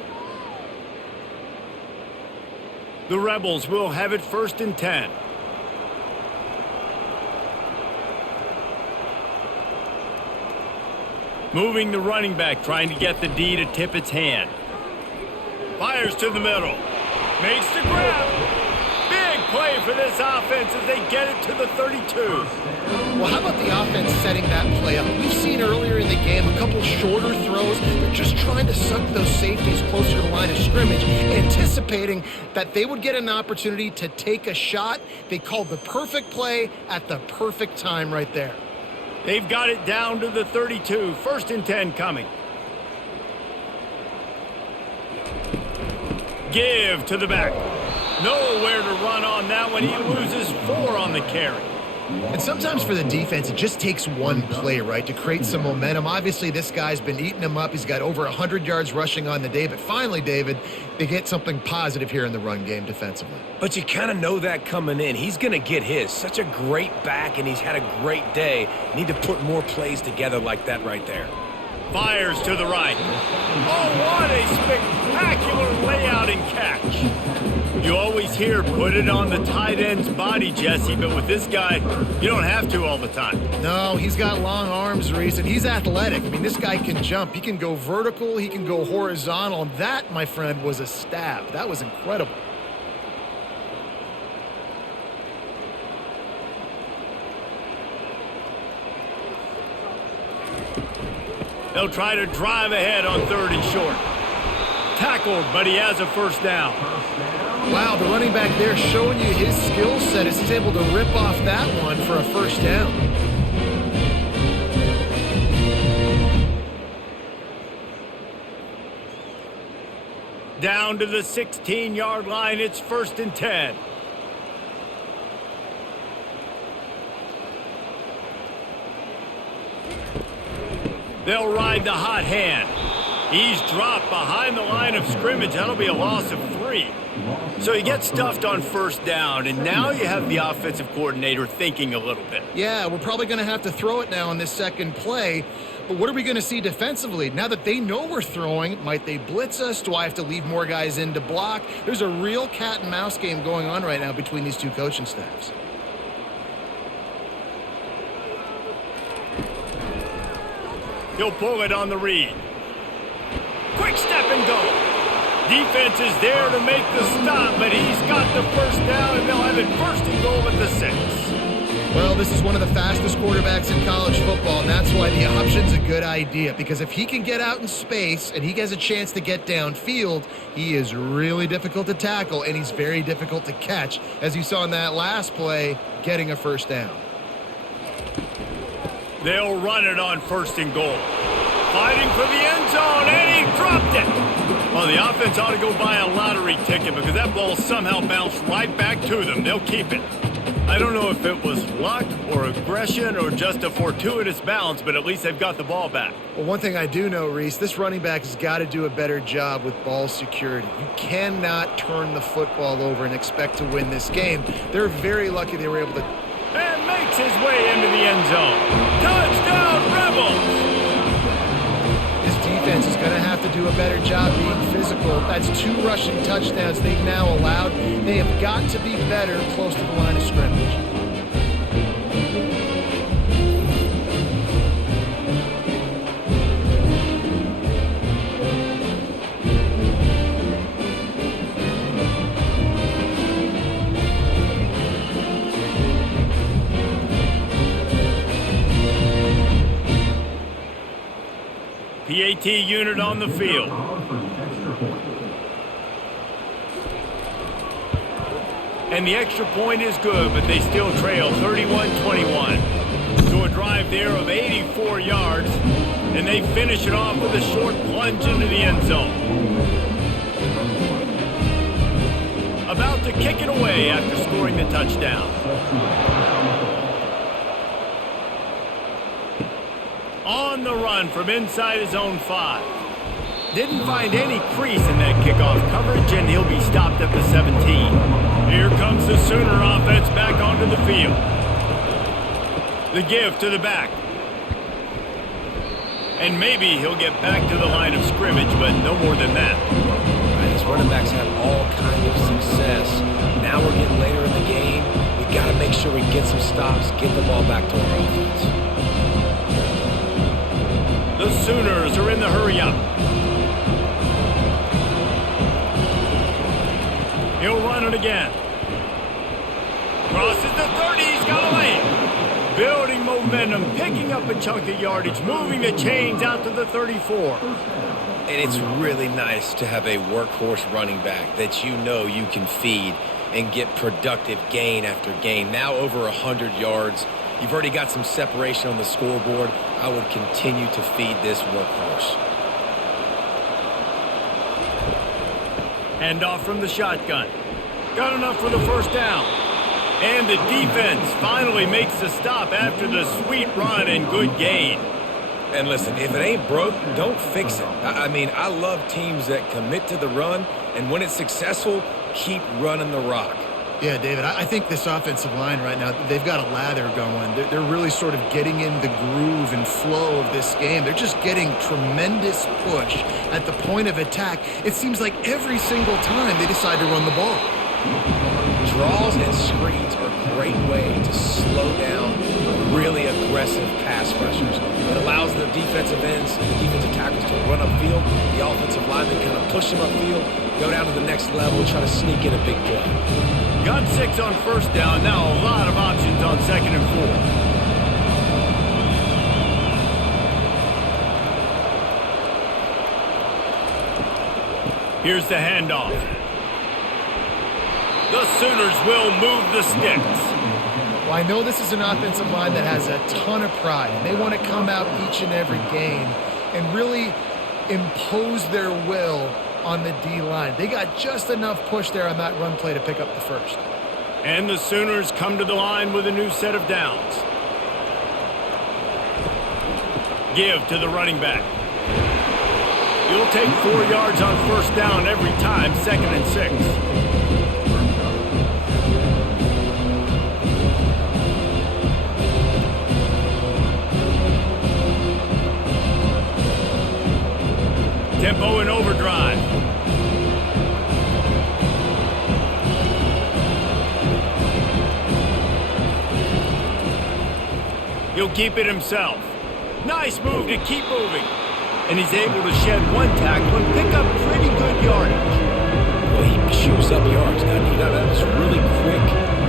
The Rebels will have it 1st and 10. Moving the running back, trying to get the D to tip its hand. Fires to the middle. Makes the grab. Big play for this offense as they get it to the 32. Well, how about the offense setting that play up? We've seen earlier in the game a couple shorter throws. They're just trying to suck those safeties closer to the line of scrimmage, anticipating that they would get an opportunity to take a shot. They called the perfect play at the perfect time right there. They've got it down to the 32. 1st and 10 coming. Give to the back. Nowhere to run on that one. He loses 4 on the carry. And sometimes for the defense, it just takes one play, right, to create some momentum. Obviously, this guy's been eating them up. He's got over 100 yards rushing on the day. But finally, David, they get something positive here in the run game defensively. But you kind of know that coming in. He's going to get his. Such a great back, and he's had a great day. Need to put more plays together like that right there. Fires to the right. Oh, what a spectacular layout and catch. You always hear put it on the tight end's body, Jesse, but with this guy, you don't have to all the time. No, he's got long arms, Reese, and he's athletic. I mean, this guy can jump. He can go vertical. He can go horizontal. And that, my friend, was a stab. That was incredible. They'll try to drive ahead on 3rd and short. Tackled, but he has a first down. Wow, the running back there showing you his skill set as he's able to rip off that one for a first down. Down to the 16-yard line, it's 1st and 10. They'll ride the hot hand. He's dropped behind the line of scrimmage. That'll be a loss of 3. So he gets stuffed on 1st down, and now you have the offensive coordinator thinking a little bit. Yeah, we're probably going to have to throw it now on this second play. But what are we going to see defensively? Now that they know we're throwing, might they blitz us? Do I have to leave more guys in to block? There's a real cat and mouse game going on right now between these two coaching staffs. He'll pull it on the read. Quick step and go. Defense is there to make the stop, but he's got the 1st down, and they'll have it 1st and goal at the 6. Well, this is one of the fastest quarterbacks in college football, and that's why the option's a good idea. Because if he can get out in space and he has a chance to get downfield, he is really difficult to tackle, and he's very difficult to catch, as you saw in that last play, getting a 1st down. They'll run it on 1st and goal. Fighting for the end zone, and he dropped it. Well, the offense ought to go buy a lottery ticket because that ball somehow bounced right back to them. They'll keep it. I don't know if it was luck or aggression or just a fortuitous bounce, but at least they've got the ball back. Well, one thing I do know, Reese, this running back has got to do a better job with ball security. You cannot turn the football over and expect to win this game. They're very lucky they were able to. And makes his way into the end zone. Touchdown, Rebels! This defense is going to have to do a better job being physical. That's 2 rushing touchdowns they've now allowed. They have got to be better close to the line of scrimmage. PAT unit on the field. And the extra point is good, but they still trail 31-21. So a drive there of 84 yards, and they finish it off with a short plunge into the end zone. About to kick it away after scoring the touchdown. On the run from inside his own 5. Didn't find any crease in that kickoff coverage, and he'll be stopped at the 17. Here comes the Sooner offense back onto the field. The give to the back. And maybe he'll get back to the line of scrimmage, but no more than that. These running backs have all kinds of success. Now we're getting later in the game. We got to make sure we get some stops, get the ball back to our offense. The Sooners are in the hurry-up. He'll run it again. Crosses the 30. He's got a lane. Building momentum, picking up a chunk of yardage, moving the chains out to the 34. And it's really nice to have a workhorse running back that you know you can feed and get productive gain after gain. Now over 100 yards. You've already got some separation on the scoreboard. I would continue to feed this workhorse. Hand off from the shotgun. Got enough for the 1st down. And the defense finally makes the stop after the sweet run and good gain. And listen, if it ain't broke, don't fix it. I mean, I love teams that commit to the run, and when it's successful, keep running the rock. Yeah, David, I think this offensive line right now, they've got a lather going. They're really sort of getting in the groove and flow of this game. They're just getting tremendous push at the point of attack. It seems like every single time they decide to run the ball. Draws and screens are a great way to slow down really aggressive pass rushers. It allows the defensive ends and the defensive tackles to run upfield. The offensive linemen kind of push them upfield, go down to the next level, try to sneak in a big play. Got 6 on 1st down. Now a lot of options on 2nd and 4. Here's the handoff. The Sooners will move the sticks. Well, I know this is an offensive line that has a ton of pride. They want to come out each and every game and really impose their will on the D-line. They got just enough push there on that run play to pick up the first. And the Sooners come to the line with a new set of downs. Give to the running back. You'll take 4 yards on first down every time, 2nd and 6. Tempo in overdrive. He'll keep it himself. Nice move to keep moving. And he's able to shed 1 tackle and pick up pretty good yardage. Well, he chews up yards. Now, that was really quick,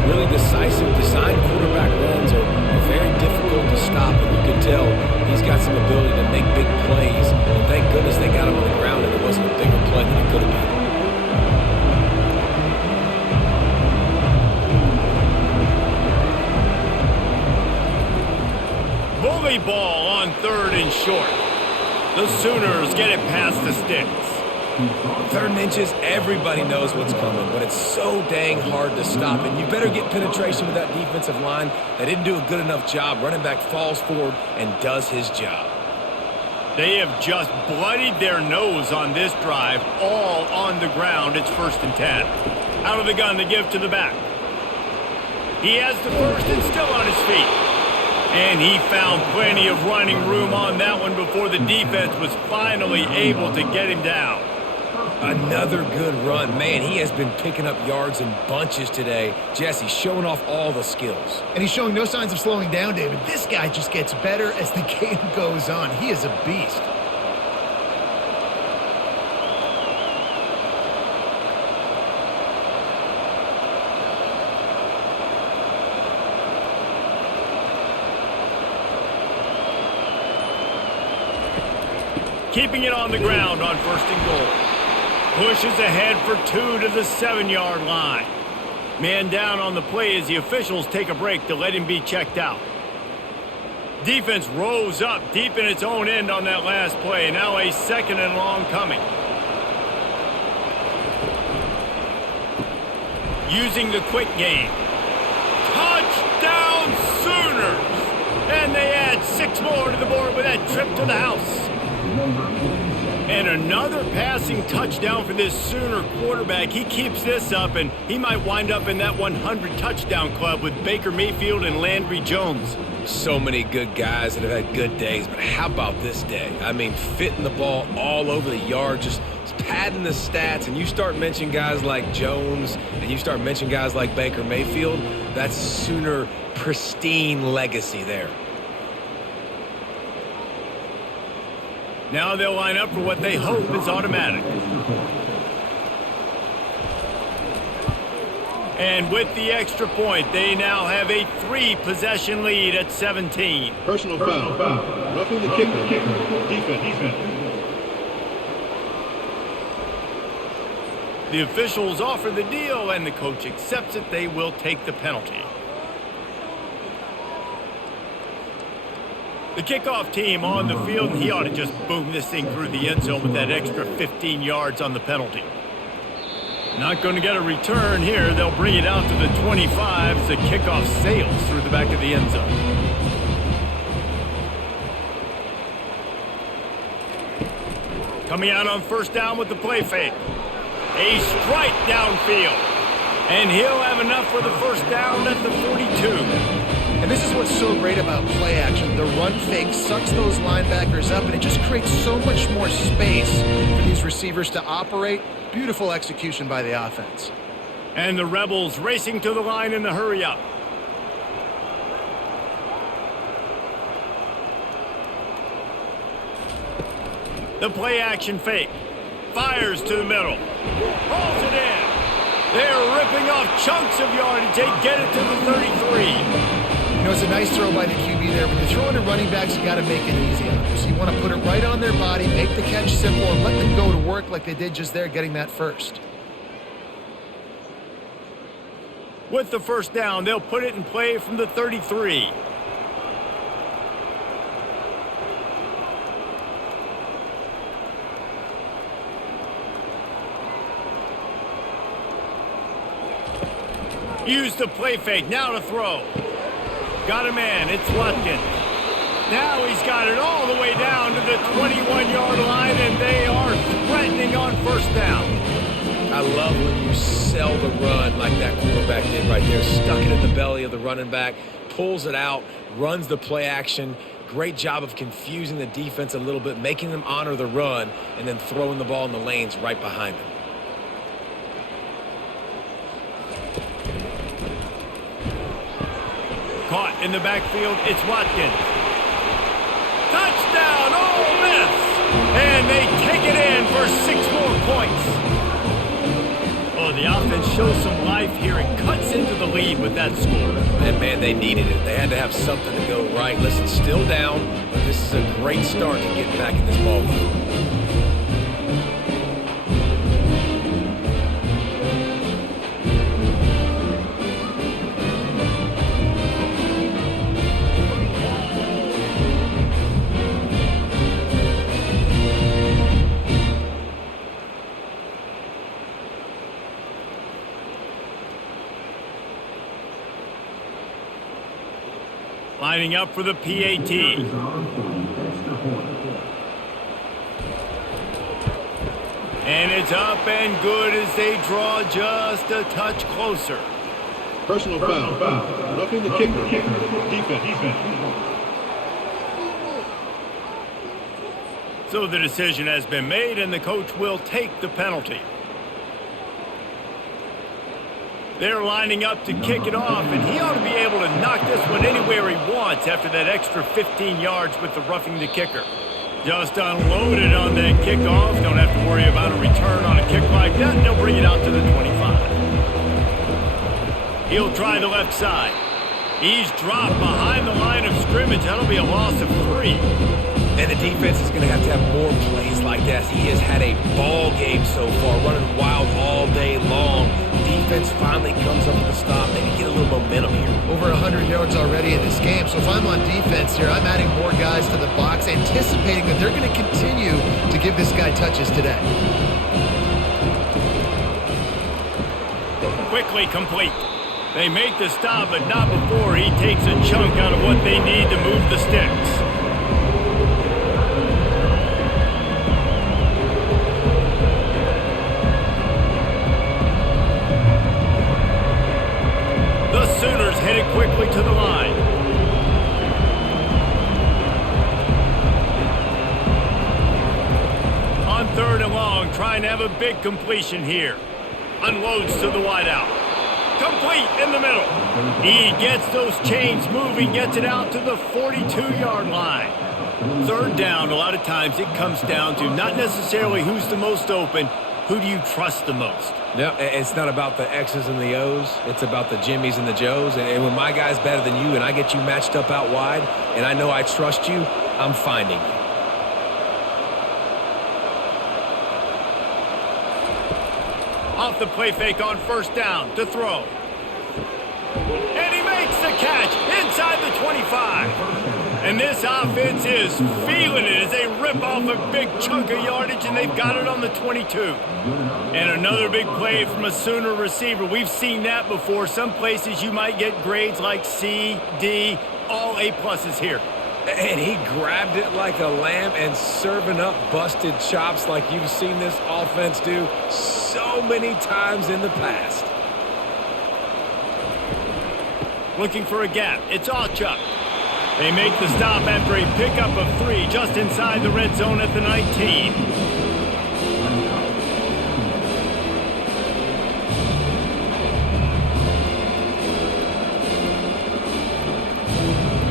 really decisive. Design quarterback runs are very difficult to stop, and you can tell he's got some ability to make big plays. And thank goodness they got him on the ground and it wasn't a bigger play than it could have been. Bully ball on 3rd and short. The Sooners get it past the sticks. 3rd and inches, everybody knows what's coming, but it's so dang hard to stop. And you better get penetration with that defensive line. They didn't do a good enough job. Running back falls forward and does his job. They have just bloodied their nose on this drive, all on the ground. It's 1st and 10. Out of the gun, the give to the back. He has the first and still on his feet. And he found plenty of running room on that one before the defense was finally able to get him down. Another good run. Man, he has been picking up yards in bunches today. Jesse showing off all the skills. And he's showing no signs of slowing down, David. This guy just gets better as the game goes on. He is a beast. Keeping it on the ground on 1st and goal. Pushes ahead for 2 to the 7-yard line. Man down on the play as the officials take a break to let him be checked out. Defense rose up deep in its own end on that last play. Now a 2nd and long coming. Using the quick game. Touchdown Sooners! And they add 6 more to the board with that trip to the house. And another passing touchdown for this Sooner quarterback. He keeps this up, and he might wind up in that 100 touchdown club with Baker Mayfield and Landry Jones. So many good guys that have had good days, but how about this day? I mean, fitting the ball all over the yard, just padding the stats, and you start mentioning guys like Jones, and you start mentioning guys like Baker Mayfield, that's Sooner pristine legacy there. Now they'll line up for what they hope is automatic. And with the extra point, they now have a 3-possession lead at 17. Personal foul. Roughing the kicker. Defense. The officials offer the deal, and the coach accepts it. They will take the penalty. The kickoff team on the field, and he ought to just boom this thing through the end zone with that extra 15 yards on the penalty. Not going to get a return here. They'll bring it out to the 25 as the kickoff sails through the back of the end zone. Coming out on 1st down with the play fake. A strike downfield. And he'll have enough for the 1st down at the 42. And this is what's so great about play action. The run fake sucks those linebackers up, and it just creates so much more space for these receivers to operate. Beautiful execution by the offense. And the Rebels racing to the line in the hurry-up. The play action fake. Fires to the middle. Pulls it in. They're ripping off chunks of yardage. They get it to the 33. You know, it's a nice throw by the QB there. When you're throwing to running backs, you got to make it easy on them. So you want to put it right on their body, make the catch simple, and let them go to work like they did just there, getting that first. With the 1st down, they'll put it in play from the 33. Use the play fake. Now to throw. Got a man. It's Watkins. Now he's got it all the way down to the 21-yard line, and they are threatening on first down. I love when you sell the run like that quarterback did right there. Stuck it in the belly of the running back, pulls it out, runs the play action. Great job of confusing the defense a little bit, making them honor the run, and then throwing the ball in the lanes right behind them. Caught in the backfield, it's Watkins. Touchdown, Ole Miss! And they take it in for 6 more points. Oh, the offense shows some life here and cuts into the lead with that score. And, man, they needed it. They had to have something to go right. Listen, still down, but this is a great start to getting back in this ballgame. Lining up for the PAT. And it's up and good as they draw just a touch closer. Personal foul. Roughing the kicker. Defense. So the decision has been made, and the coach will take the penalty. They're lining up to kick it off, and he ought to be able to knock this one anywhere he wants after that extra 15 yards with the roughing the kicker. Just unloaded on that kickoff. Don't have to worry about a return on a kick like that. They'll bring it out to the 25. He'll try the left side. He's dropped behind the line of scrimmage. That'll be a loss of 3. And the defense is going to have more plays like that. He has had a ball game so far, running wild all day long. Defense finally comes up with a stop. They can get a little momentum here. Over 100 yards already in this game. So if I'm on defense here, I'm adding more guys to the box, anticipating that they're going to continue to give this guy touches today. Quickly complete. They make the stop, but not before he takes a chunk out of what they need to move the sticks. The Sooners headed quickly to the line. On 3rd and long, trying to have a big completion here. Unloads to the wideout. Complete in the middle. He gets those chains moving, gets it out to the 42-yard line. 3rd down, a lot of times it comes down to not necessarily who's the most open, who do you trust the most? Yeah, it's not about the X's and the O's. It's about the Jimmies and the Joes. And when my guy's better than you and I get you matched up out wide and I know I trust you, I'm finding you. Off the play fake on 1st down to throw. And he makes the catch inside the 25. And this offense is feeling it as they rip off a big chunk of yardage, and they've got it on the 22. And another big play from a Sooner receiver. We've seen that before. Some places you might get grades like C, D, all A-pluses here. And he grabbed it like a lamb and serving up busted chops like you've seen this offense do so many times in the past. Looking for a gap. It's Allchuck. They make the stop after a pickup of 3 just inside the red zone at the 19.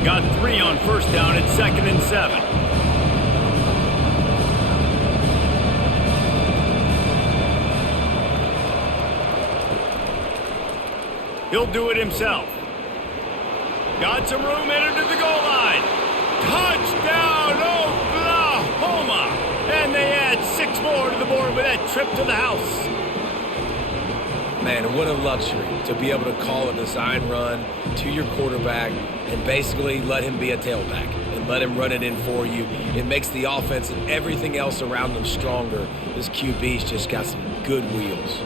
Got 3 on 1st down at 2nd and 7. He'll do it himself. Got some room, headed to the goal line. Touchdown, Oklahoma! And they add 6 more to the board with that trip to the house. Man, what a luxury to be able to call a design run to your quarterback and basically let him be a tailback and let him run it in for you. It makes the offense and everything else around them stronger. This QB's just got some good wheels.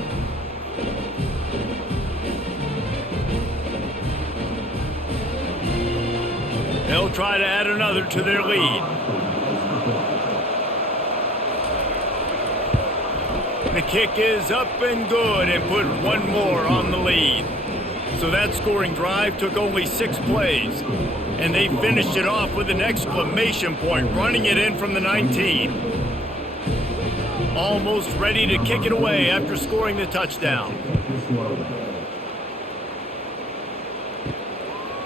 try to add another to their lead. The kick is up and good and put one more on the lead. So that scoring drive took only 6 plays. And they finished it off with an exclamation point, running it in from the 19. Almost ready to kick it away after scoring the touchdown.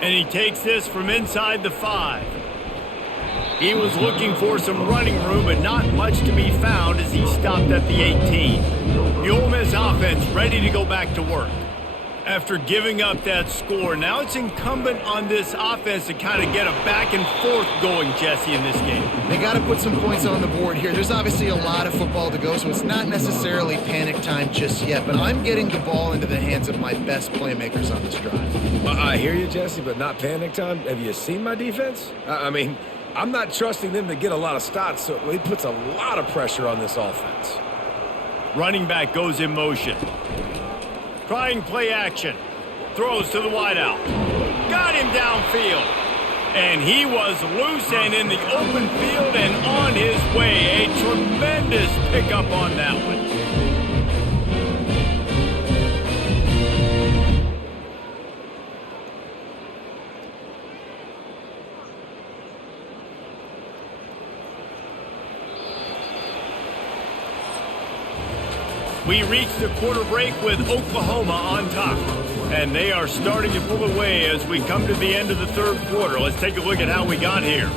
And he takes this from inside the 5. He was looking for some running room, but not much to be found as he stopped at the 18. The Ole Miss offense ready to go back to work. After giving up that score, now it's incumbent on this offense to kind of get a back and forth going, Jesse, in this game. They got to put some points on the board here. There's obviously a lot of football to go, so it's not necessarily panic time just yet, but I'm getting the ball into the hands of my best playmakers on this drive. I hear you, Jesse, but not panic time. Have you seen my defense? I mean, I'm not trusting them to get a lot of stops, so he puts a lot of pressure on this offense. Running back goes in motion. Trying play action. Throws to the wideout. Got him downfield. And he was loose and in the open field and on his way. A tremendous pickup on that one. We reach the quarter break with Oklahoma on top. And they are starting to pull away as we come to the end of the third quarter. Let's take a look at how we got here.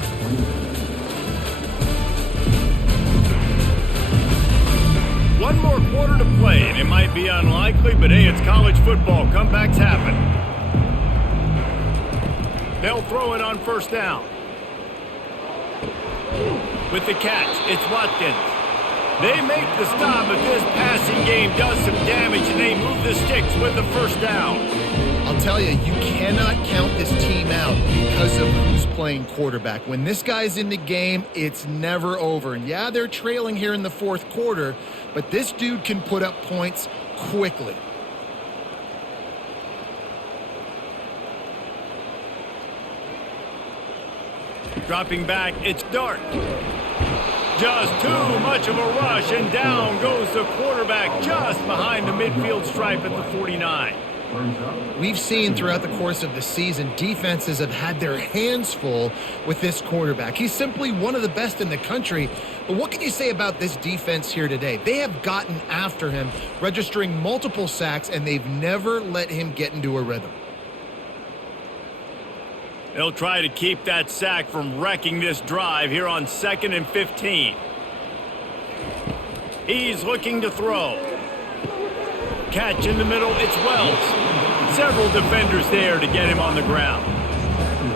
One more quarter to play, and it might be unlikely, but hey, it's college football. Comebacks happen. They'll throw it on first down. With the catch, it's Watkins. They make the stop, but this passing game does some damage, and they move the sticks with the first down. I'll tell you, you cannot count this team out because of who's playing quarterback. When this guy's in the game, it's never over. And yeah, they're trailing here in the fourth quarter, but this dude can put up points quickly. Dropping back, it's Dart. Just too much of a rush, and down goes the quarterback just behind the midfield stripe at the 49. We've seen throughout the course of the season, defenses have had their hands full with this quarterback. He's simply one of the best in the country. But what can you say about this defense here today? They have gotten after him, registering multiple sacks, and they've never let him get into a rhythm. They'll try to keep that sack from wrecking this drive here on 2nd and 15. He's looking to throw. Catch in the middle, it's Wells. Several defenders there to get him on the ground.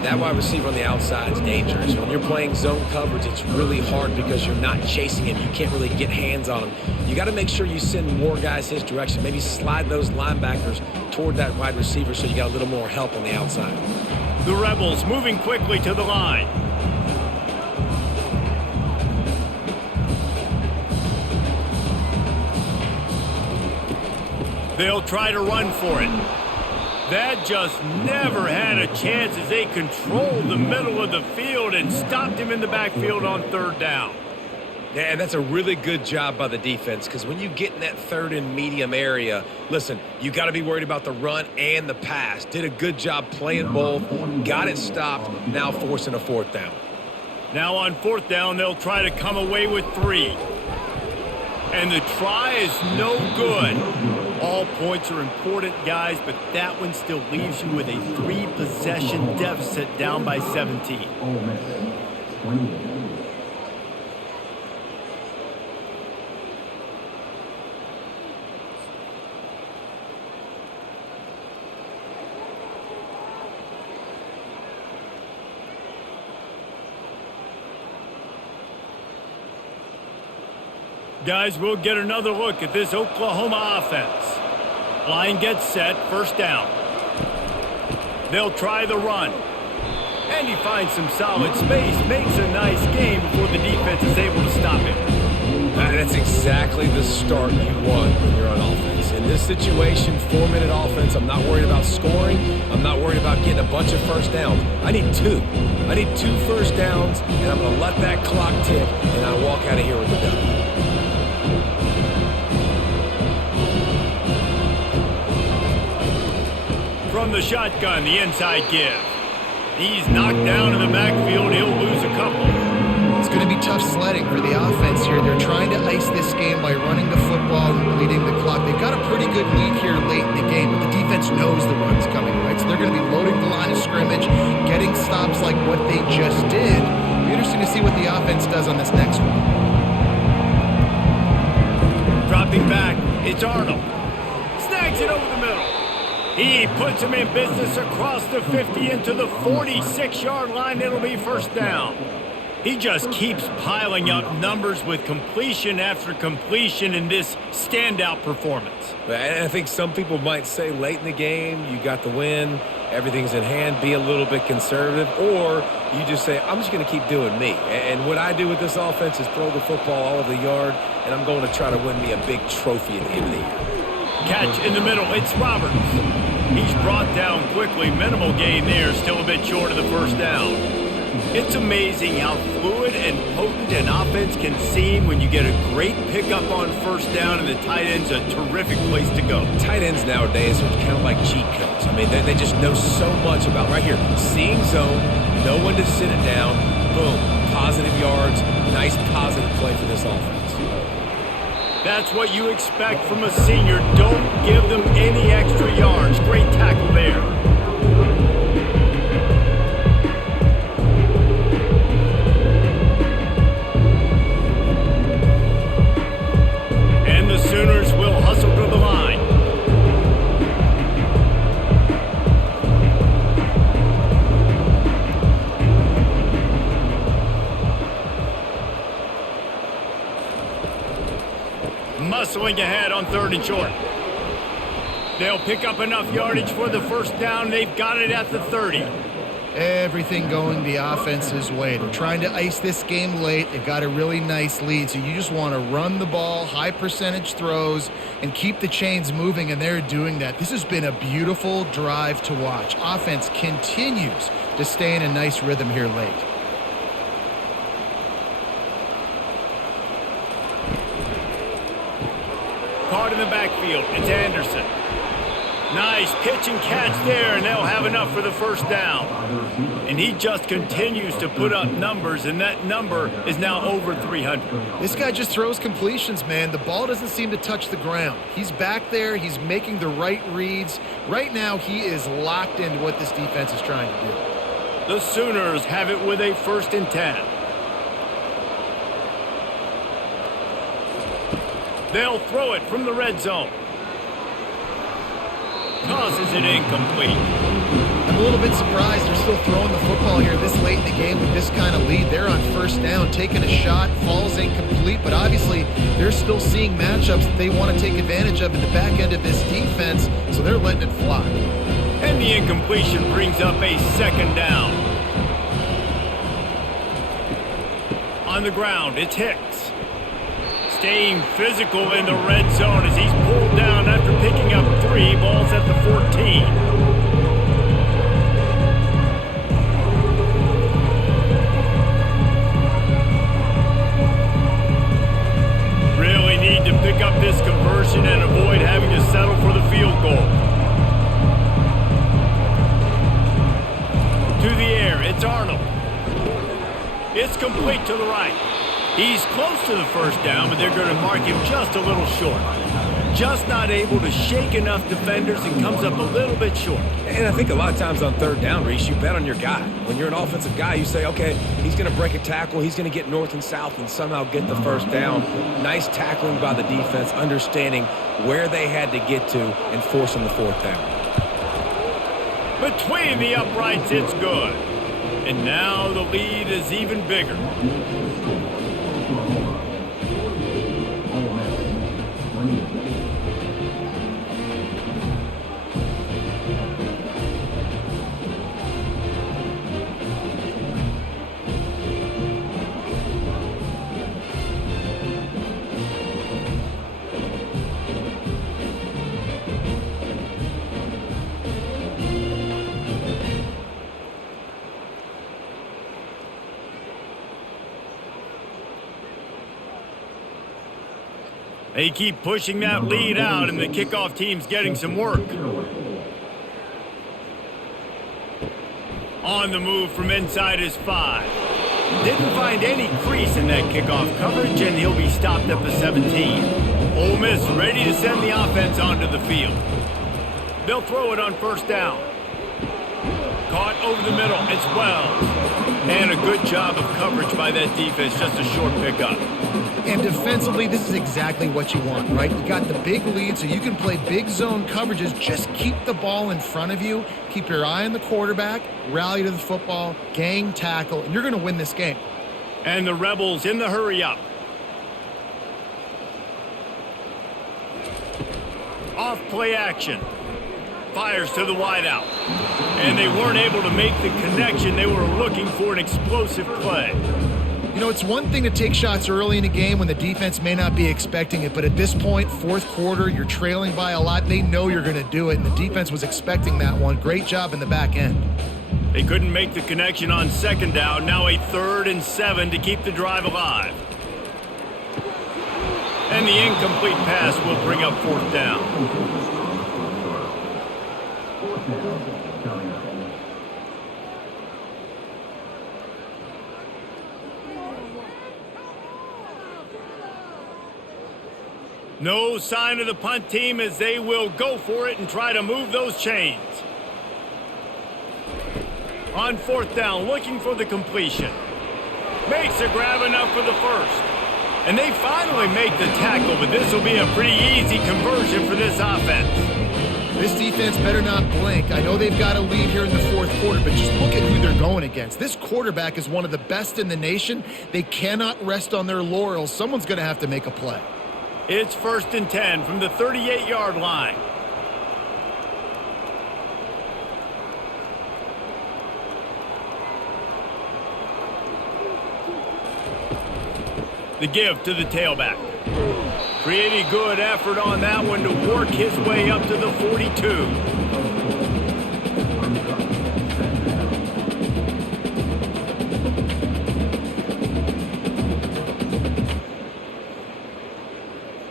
That wide receiver on the outside is dangerous. When you're playing zone coverage, it's really hard because you're not chasing him. You can't really get hands on him. You got to make sure you send more guys his direction. Maybe slide those linebackers toward that wide receiver so you got a little more help on the outside. The Rebels moving quickly to the line. They'll try to run for it. That just never had a chance as they controlled the middle of the field and stopped him in the backfield on third down. Yeah, and that's a really good job by the defense because when you get in that third and medium area, listen, you got to be worried about the run and the pass. Did a good job playing both, got it stopped, now forcing a fourth down. Now on fourth down, they'll try to come away with 3. And the try is no good. All points are important, guys, but that one still leaves you with a 3-possession deficit down by 17. Guys, we'll get another look at this Oklahoma offense. Line gets set, first down. They'll try the run. And he finds some solid space, makes a nice game before the defense is able to stop him. That's exactly the start you want when you're on offense. And In this situation, 4-minute offense, I'm not worried about scoring. I'm not worried about getting a bunch of first downs. I need 2. I need 2 first downs, and I'm going to let that clock tick, and I walk out of here with the W. From the shotgun, the inside give. He's knocked down in the backfield. He'll lose a couple. It's going to be tough sledding for the offense here. They're trying to ice this game by running the football and bleeding the clock. They've got a pretty good lead here late in the game, but the defense knows the run's coming, right? So they're going to be loading the line of scrimmage, getting stops like what they just did. It'll be interesting to see what the offense does on this next one. Dropping back, it's Arnold. Snags it over the middle. He puts him in business across the 50 into the 46-yard line. It'll be first down. He just keeps piling up numbers with completion after completion in this standout performance. I think some people might say late in the game, you got the win, everything's in hand, be a little bit conservative, or you just say, I'm just going to keep doing me. And what I do with this offense is throw the football all over the yard, and I'm going to try to win me a big trophy at the end of the year. Catch in the middle, it's Roberts. He's brought down quickly. Minimal gain there, still a bit short of the first down. It's amazing how fluid and potent an offense can seem when you get a great pickup on first down, and the tight end's a terrific place to go. Tight ends nowadays are kind of like cheat codes. I mean, they just know so much about, right here, seeing zone, know when to sit it down, boom, positive yards, nice positive play for this offense. That's what you expect from a senior. Don't give them any extra yards. Great tackle there. And the Sooners will hustle to the line. Muscling ahead on 3rd and short. They'll pick up enough yardage for the first down. They've got it at the 30. Everything going the offense's way. They're trying to ice this game late. They've got a really nice lead, so you just want to run the ball, high percentage throws, and keep the chains moving, and they're doing that. This has been a beautiful drive to watch. Offense continues to stay in a nice rhythm here late. Caught in the backfield, it's Anderson. Nice pitch and catch there, and they'll have enough for the first down. And he just continues to put up numbers, and that number is now over 300. This guy just throws completions, man. The ball doesn't seem to touch the ground. He's back there. He's making the right reads. Right now, he is locked into what this defense is trying to do. The Sooners have it with a 1st and 10. They'll throw it from the red zone. Tosses it incomplete. I'm a little bit surprised they're still throwing the football here this late in the game with this kind of lead. They're on first down, taking a shot, falls incomplete, but obviously they're still seeing matchups that they want to take advantage of in the back end of this defense, so they're letting it fly. And the incompletion brings up a 2nd down. On the ground, it's Hicks. Staying physical in the red zone as he's pulled down after picking up 3. Balls at the 14. Really need to pick up this conversion and avoid having to settle for the field goal. To the air, it's Arnold. It's complete to the right. He's close to the first down, but they're going to mark him just a little short. Just not able to shake enough defenders and comes up a little bit short. And I think a lot of times on 3rd down, Reese, you bet on your guy. When you're an offensive guy, you say, okay, he's going to break a tackle, he's going to get north and south and somehow get the first down. Nice tackling by the defense, understanding where they had to get to and forcing the 4th down. Between the uprights, it's good. And now the lead is even bigger. They keep pushing that lead out, and the kickoff team's getting some work. On the move from inside his 5. Didn't find any crease in that kickoff coverage, and he'll be stopped at the 17. Ole Miss ready to send the offense onto the field. They'll throw it on first down. Caught over the middle. It's Wells. And a good job of coverage by that defense. Just a short pickup. And defensively, this is exactly what you want, right? You got the big lead, so you can play big zone coverages. Just keep the ball in front of you. Keep your eye on the quarterback. Rally to the football. Gang tackle. And you're going to win this game. And the Rebels in the hurry-up. Off play action. Fires to the wideout. And they weren't able to make the connection. They were looking for an explosive play. You know, it's one thing to take shots early in a game when the defense may not be expecting it, but at this point, fourth quarter, you're trailing by a lot. They know you're going to do it, and the defense was expecting that one. Great job in the back end. They couldn't make the connection on second down. Now a 3rd and 7 to keep the drive alive. And the incomplete pass will bring up 4th down. No sign of the punt team as they will go for it and try to move those chains. On 4th down, looking for the completion. Makes a grab enough for the first. And they finally make the tackle, but this will be a pretty easy conversion for this offense. This defense better not blink. I know they've got a lead here in the fourth quarter, but just look at who they're going against. This quarterback is one of the best in the nation. They cannot rest on their laurels. Someone's going to have to make a play. It's 1st and 10 from the 38-yard line. The give to the tailback. Pretty good effort on that one to work his way up to the 42.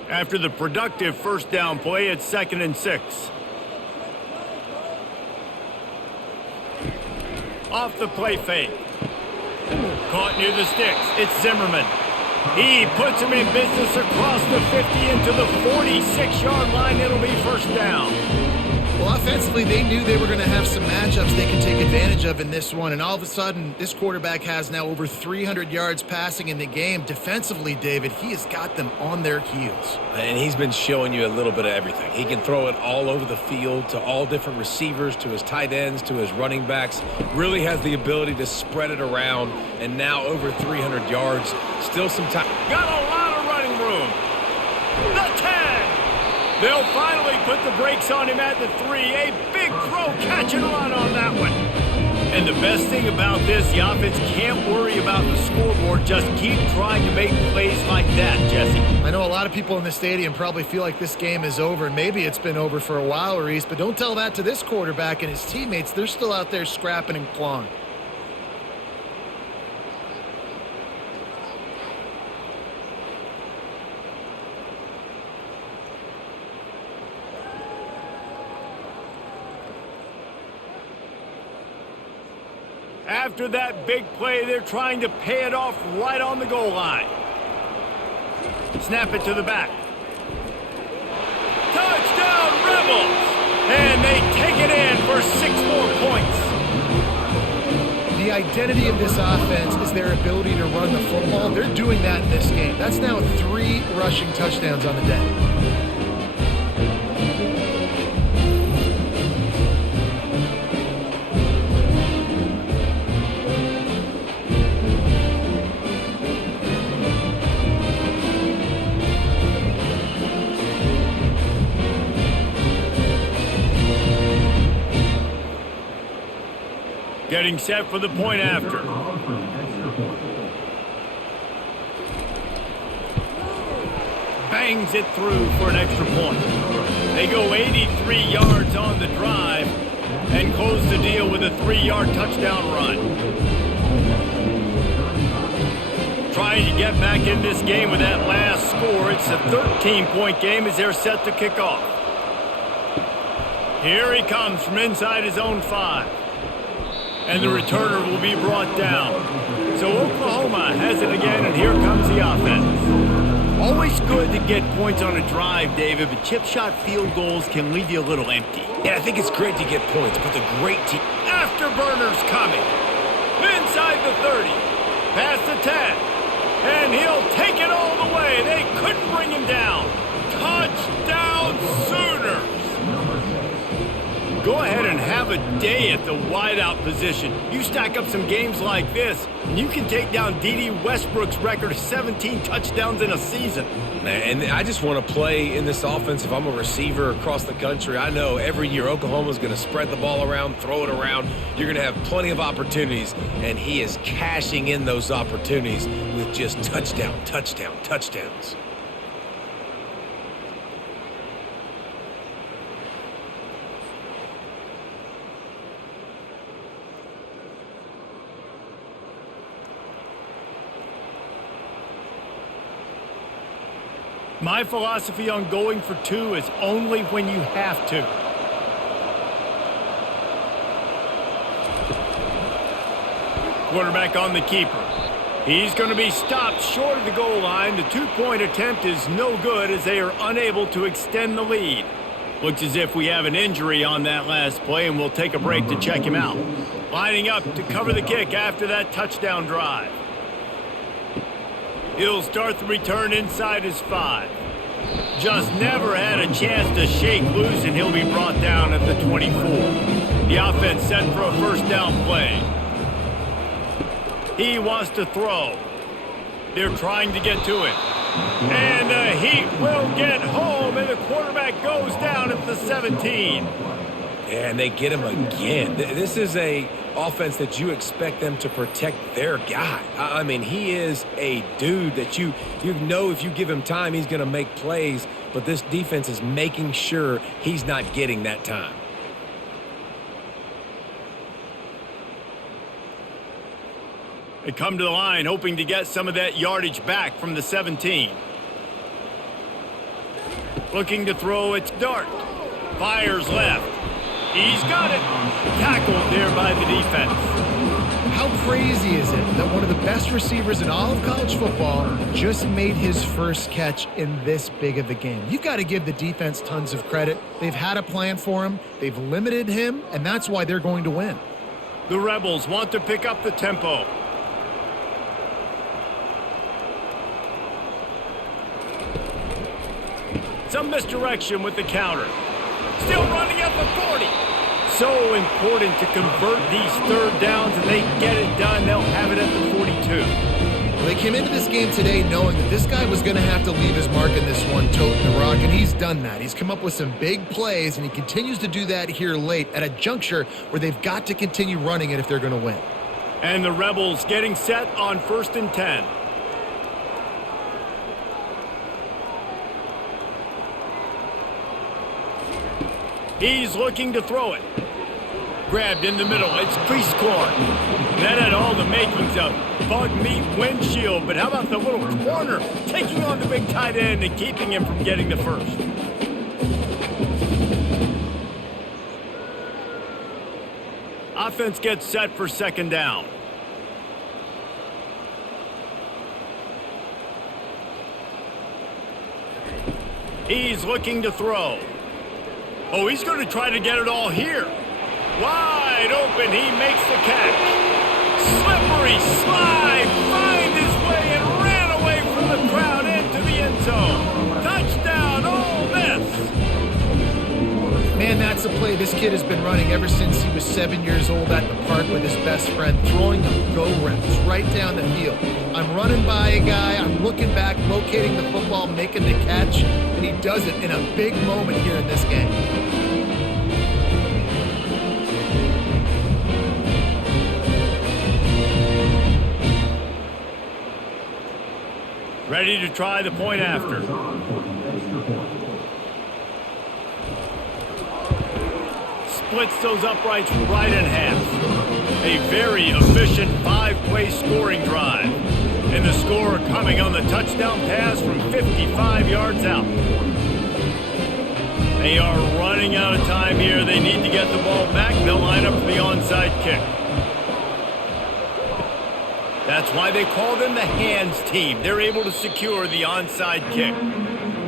After the productive first down play, it's 2nd and 6. Off the play fake. Caught near the sticks. It's Zimmerman. He puts him in business across the 50 into the 46-yard line. It'll be 1st down. Well, offensively, they knew they were going to have some matchups they could take advantage of in this one, and all of a sudden, this quarterback has now over 300 yards passing in the game. Defensively, David, he has got them on their heels. And he's been showing you a little bit of everything. He can throw it all over the field to all different receivers, to his tight ends, to his running backs. Really has the ability to spread it around, and now over 300 yards. Still some time. Got a lot of running room. The 10. They'll finally put the brakes on him at the 3. A big throw, catch and run on that one. And the best thing about this, the offense can't worry about the scoreboard. Just keep trying to make plays like that, Jesse. I know a lot of people in the stadium probably feel like this game is over, and maybe it's been over for a while, Reese, but don't tell that to this quarterback and his teammates. They're still out there scrapping and clawing. After that big play, they're trying to pay it off right on the goal line. Snap it to the back. Touchdown, Rebels! And they take it in for 6 more points. The identity of this offense is their ability to run the football. They're doing that in this game. That's now 3 rushing touchdowns on the day. Getting set for the point after. Bangs it through for an extra point. They go 83 yards on the drive and close the deal with a 3-yard touchdown run. Trying to get back in this game with that last score. score. It's a 13-point game as they're set to kick off. Here he comes from inside his own 5. And the returner will be brought down. So Oklahoma has it again, and here comes the offense. Always good to get points on a drive, David, but chip shot field goals can leave you a little empty. Yeah, I think it's great to get points, but the great team... Afterburner's coming. Inside the 30. Past the 10. And he'll take it all the way. They couldn't bring him down. Touchdown Sooners. Go ahead and have a day at the wideout position. You stack up some games like this, and you can take down D.D. Westbrook's record of 17 touchdowns in a season. And I just want to play in this offense. If I'm a receiver across the country, I know every year Oklahoma's going to spread the ball around, throw it around. You're going to have plenty of opportunities, and he is cashing in those opportunities with just touchdowns. My philosophy on going for 2 is only when you have to. Quarterback on the keeper. He's going to be stopped short of the goal line. The 2-point attempt is no good as they are unable to extend the lead. Looks as if we have an injury on that last play, and we'll take a break to check him out. Lining up to cover the kick after that touchdown drive. He'll start the return inside his 5. Just never had a chance to shake loose, and he'll be brought down at the 24. The offense set for a first down play. He wants to throw. They're trying to get to it. And the Heat will get home, and the quarterback goes down at the 17. And they get him again. This is a offense that you expect them to protect their guy. I mean, he is a dude that you know if you give him time, he's going to make plays. But this defense is making sure he's not getting that time. They come to the line hoping to get some of that yardage back from the 17. Looking to throw, it's Dart. Fires left. He's got it. Tackled there by the defense. How crazy is it that one of the best receivers in all of college football just made his first catch in this big of a game? You've got to give the defense tons of credit. They've had a plan for him. They've limited him, and that's why they're going to win. The Rebels want to pick up the tempo. Some misdirection with the counter. Still running at the 40. So important to convert these third downs, and they get it done. They'll have it at the 42. Well, they came into this game today knowing that this guy was going to have to leave his mark in this one, toting the rock, and he's done that. He's come up with some big plays, and he continues to do that here late at a juncture where they've got to continue running it if they're going to win. And the Rebels getting set on 1st and 10. He's looking to throw it. Grabbed in the middle. It's Priestcorn. That had all the makings of bug meat windshield, but how about the little corner taking on the big tight end and keeping him from getting the first? Offense gets set for 2nd down. He's looking to throw. Oh, he's going to try to get it all here. Wide open, he makes the catch. Slippery slide, find his way and ran away from the crowd into the end zone. Touchdown, Ole Miss. Man, that's a play this kid has been running ever since he was 7 years old at the park with his best friend, throwing the go routes right down the field. I'm running by a guy, I'm looking back, locating the football, making the catch, and he does it in a big moment here in this game. Ready to try the point after. Splits those uprights right in half. A very efficient 5-play scoring drive. And the score coming on the touchdown pass from 55 yards out. They are running out of time here. They need to get the ball back. They'll line up for the onside kick. That's why they call them the hands team. They're able to secure the onside kick.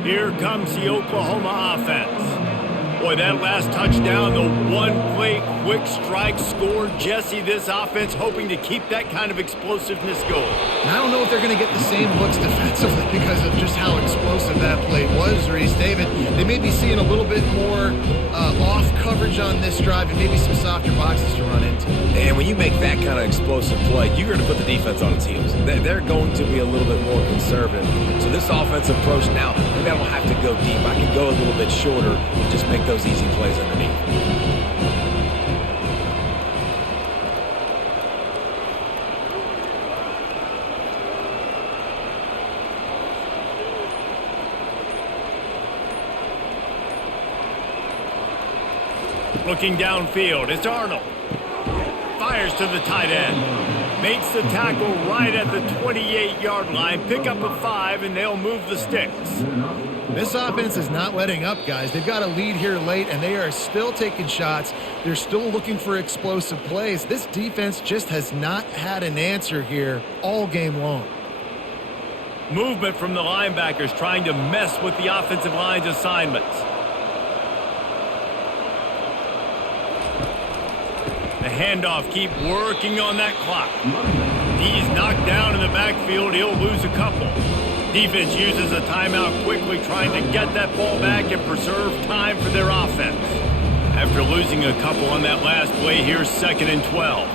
Here comes the Oklahoma offense. Boy, that last touchdown, the one-play quick strike score. Jesse, this offense hoping to keep that kind of explosiveness going. And I don't know if they're going to get the same looks defensively because of just how explosive that play was, Reese. David, they may be seeing a little bit more off coverage on this drive and maybe some softer boxes to run into. And when you make that kind of explosive play, you're going to put the defense on its heels. They're going to be a little bit more conservative. So this offensive approach now, maybe I don't have to go deep. I can go a little bit shorter and just make those easy plays underneath. Looking downfield, it's Arnold. Fires to the tight end. Makes the tackle right at the 28-yard line. Pick up a 5, and they'll move the sticks. This offense is not letting up, guys. They've got a lead here late, and they are still taking shots. They're still looking for explosive plays. This defense just has not had an answer here all game long. Movement from the linebackers trying to mess with the offensive line's assignments. The handoff, keep working on that clock. He's knocked down in the backfield. He'll lose a couple. Defense uses a timeout quickly, trying to get that ball back and preserve time for their offense. After losing a couple on that last play, here's 2nd and 12.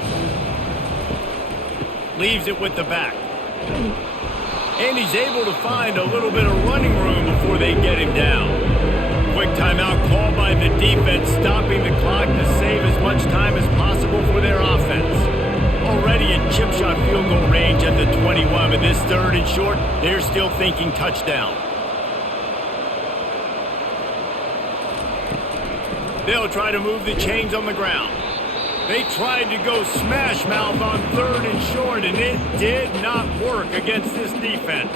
Leaves it with the back. And he's able to find a little bit of running room before they get him down. Quick timeout called by the defense, stopping the clock to save as much time as possible for their offense. Already in chip shot field goal range at the 21, but this 3rd and short, they're still thinking touchdown. They'll try to move the chains on the ground. They tried to go smash mouth on 3rd and short, and it did not work against this defense.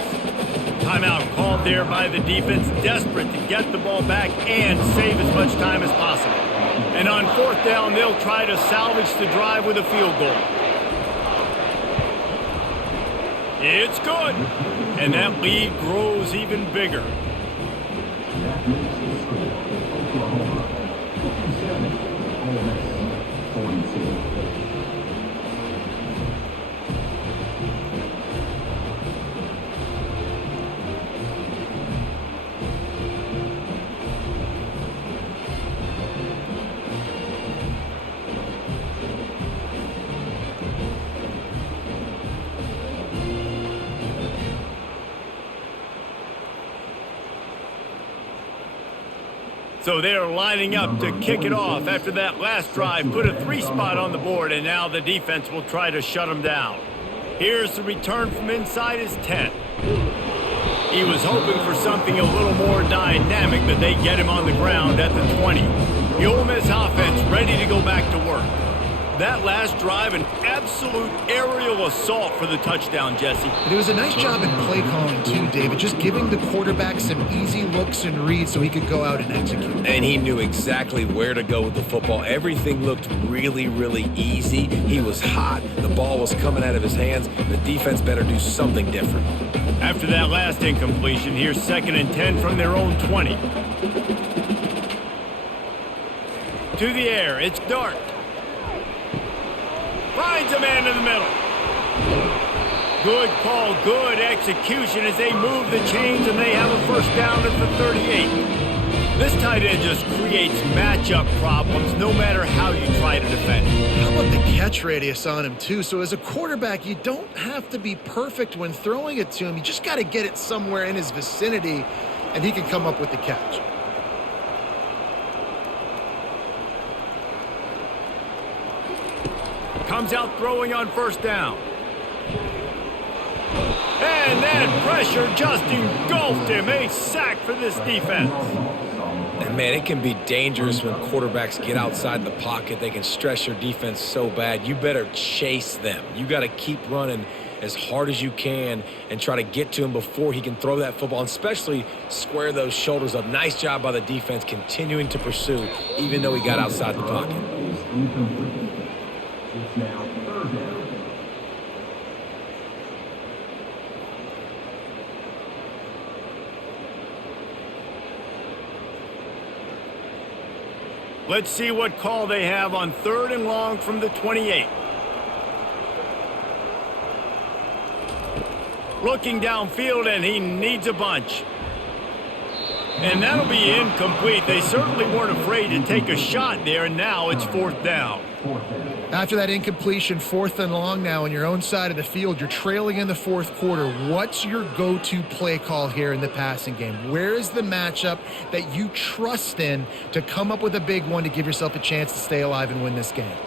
Timeout called there by the defense, desperate to get the ball back and save as much time as possible. And on 4th down, they'll try to salvage the drive with a field goal. It's good, and that lead grows even bigger. So they're lining up to kick it off after that last drive. Put a 3 spot on the board, and now the defense will try to shut them down. Here's the return from inside his 10. He was hoping for something a little more dynamic, but they get him on the ground at the 20. The Ole Miss offense ready to go back to work. That last drive, an absolute aerial assault for the touchdown, Jesse. But it was a nice job in play calling, too, David, just giving the quarterback some easy looks and reads so he could go out and execute. And he knew exactly where to go with the football. Everything looked really, really easy. He was hot. The ball was coming out of his hands. The defense better do something different. After that last incompletion, here's 2nd and 10 from their own 20. To the air, it's Dart. Finds a man in the middle. Good call, good execution as they move the chains, and they have a 1st down at the 38. This tight end just creates matchup problems no matter how you try to defend him. How about the catch radius on him, too? So as a quarterback, you don't have to be perfect when throwing it to him. You just got to get it somewhere in his vicinity, and he can come up with the catch. Comes out throwing on 1st down. And that pressure just engulfed him. A sack for this defense. And, man, it can be dangerous when quarterbacks get outside the pocket. They can stress your defense so bad. You better chase them. You got to keep running as hard as you can and try to get to him before he can throw that football, and especially square those shoulders up. Nice job by the defense continuing to pursue, even though he got outside the pocket. It's now third down. Let's see what call they have on 3rd and long from the 28. Looking downfield, and he needs a bunch. And that'll be incomplete. They certainly weren't afraid to take a shot there, and now it's 4th down. After that incompletion, 4th and long now on your own side of the field, you're trailing in the 4th quarter. What's your go-to play call here in the passing game? Where is the matchup that you trust in to come up with a big one to give yourself a chance to stay alive and win this game?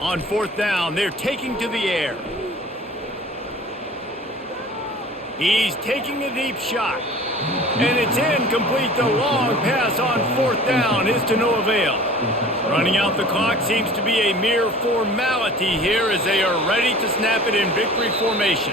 On 4th down, they're taking to the air. He's taking a deep shot. And it's incomplete. The long pass on 4th down is to no avail. Running out the clock seems to be a mere formality here as they are ready to snap it in victory formation.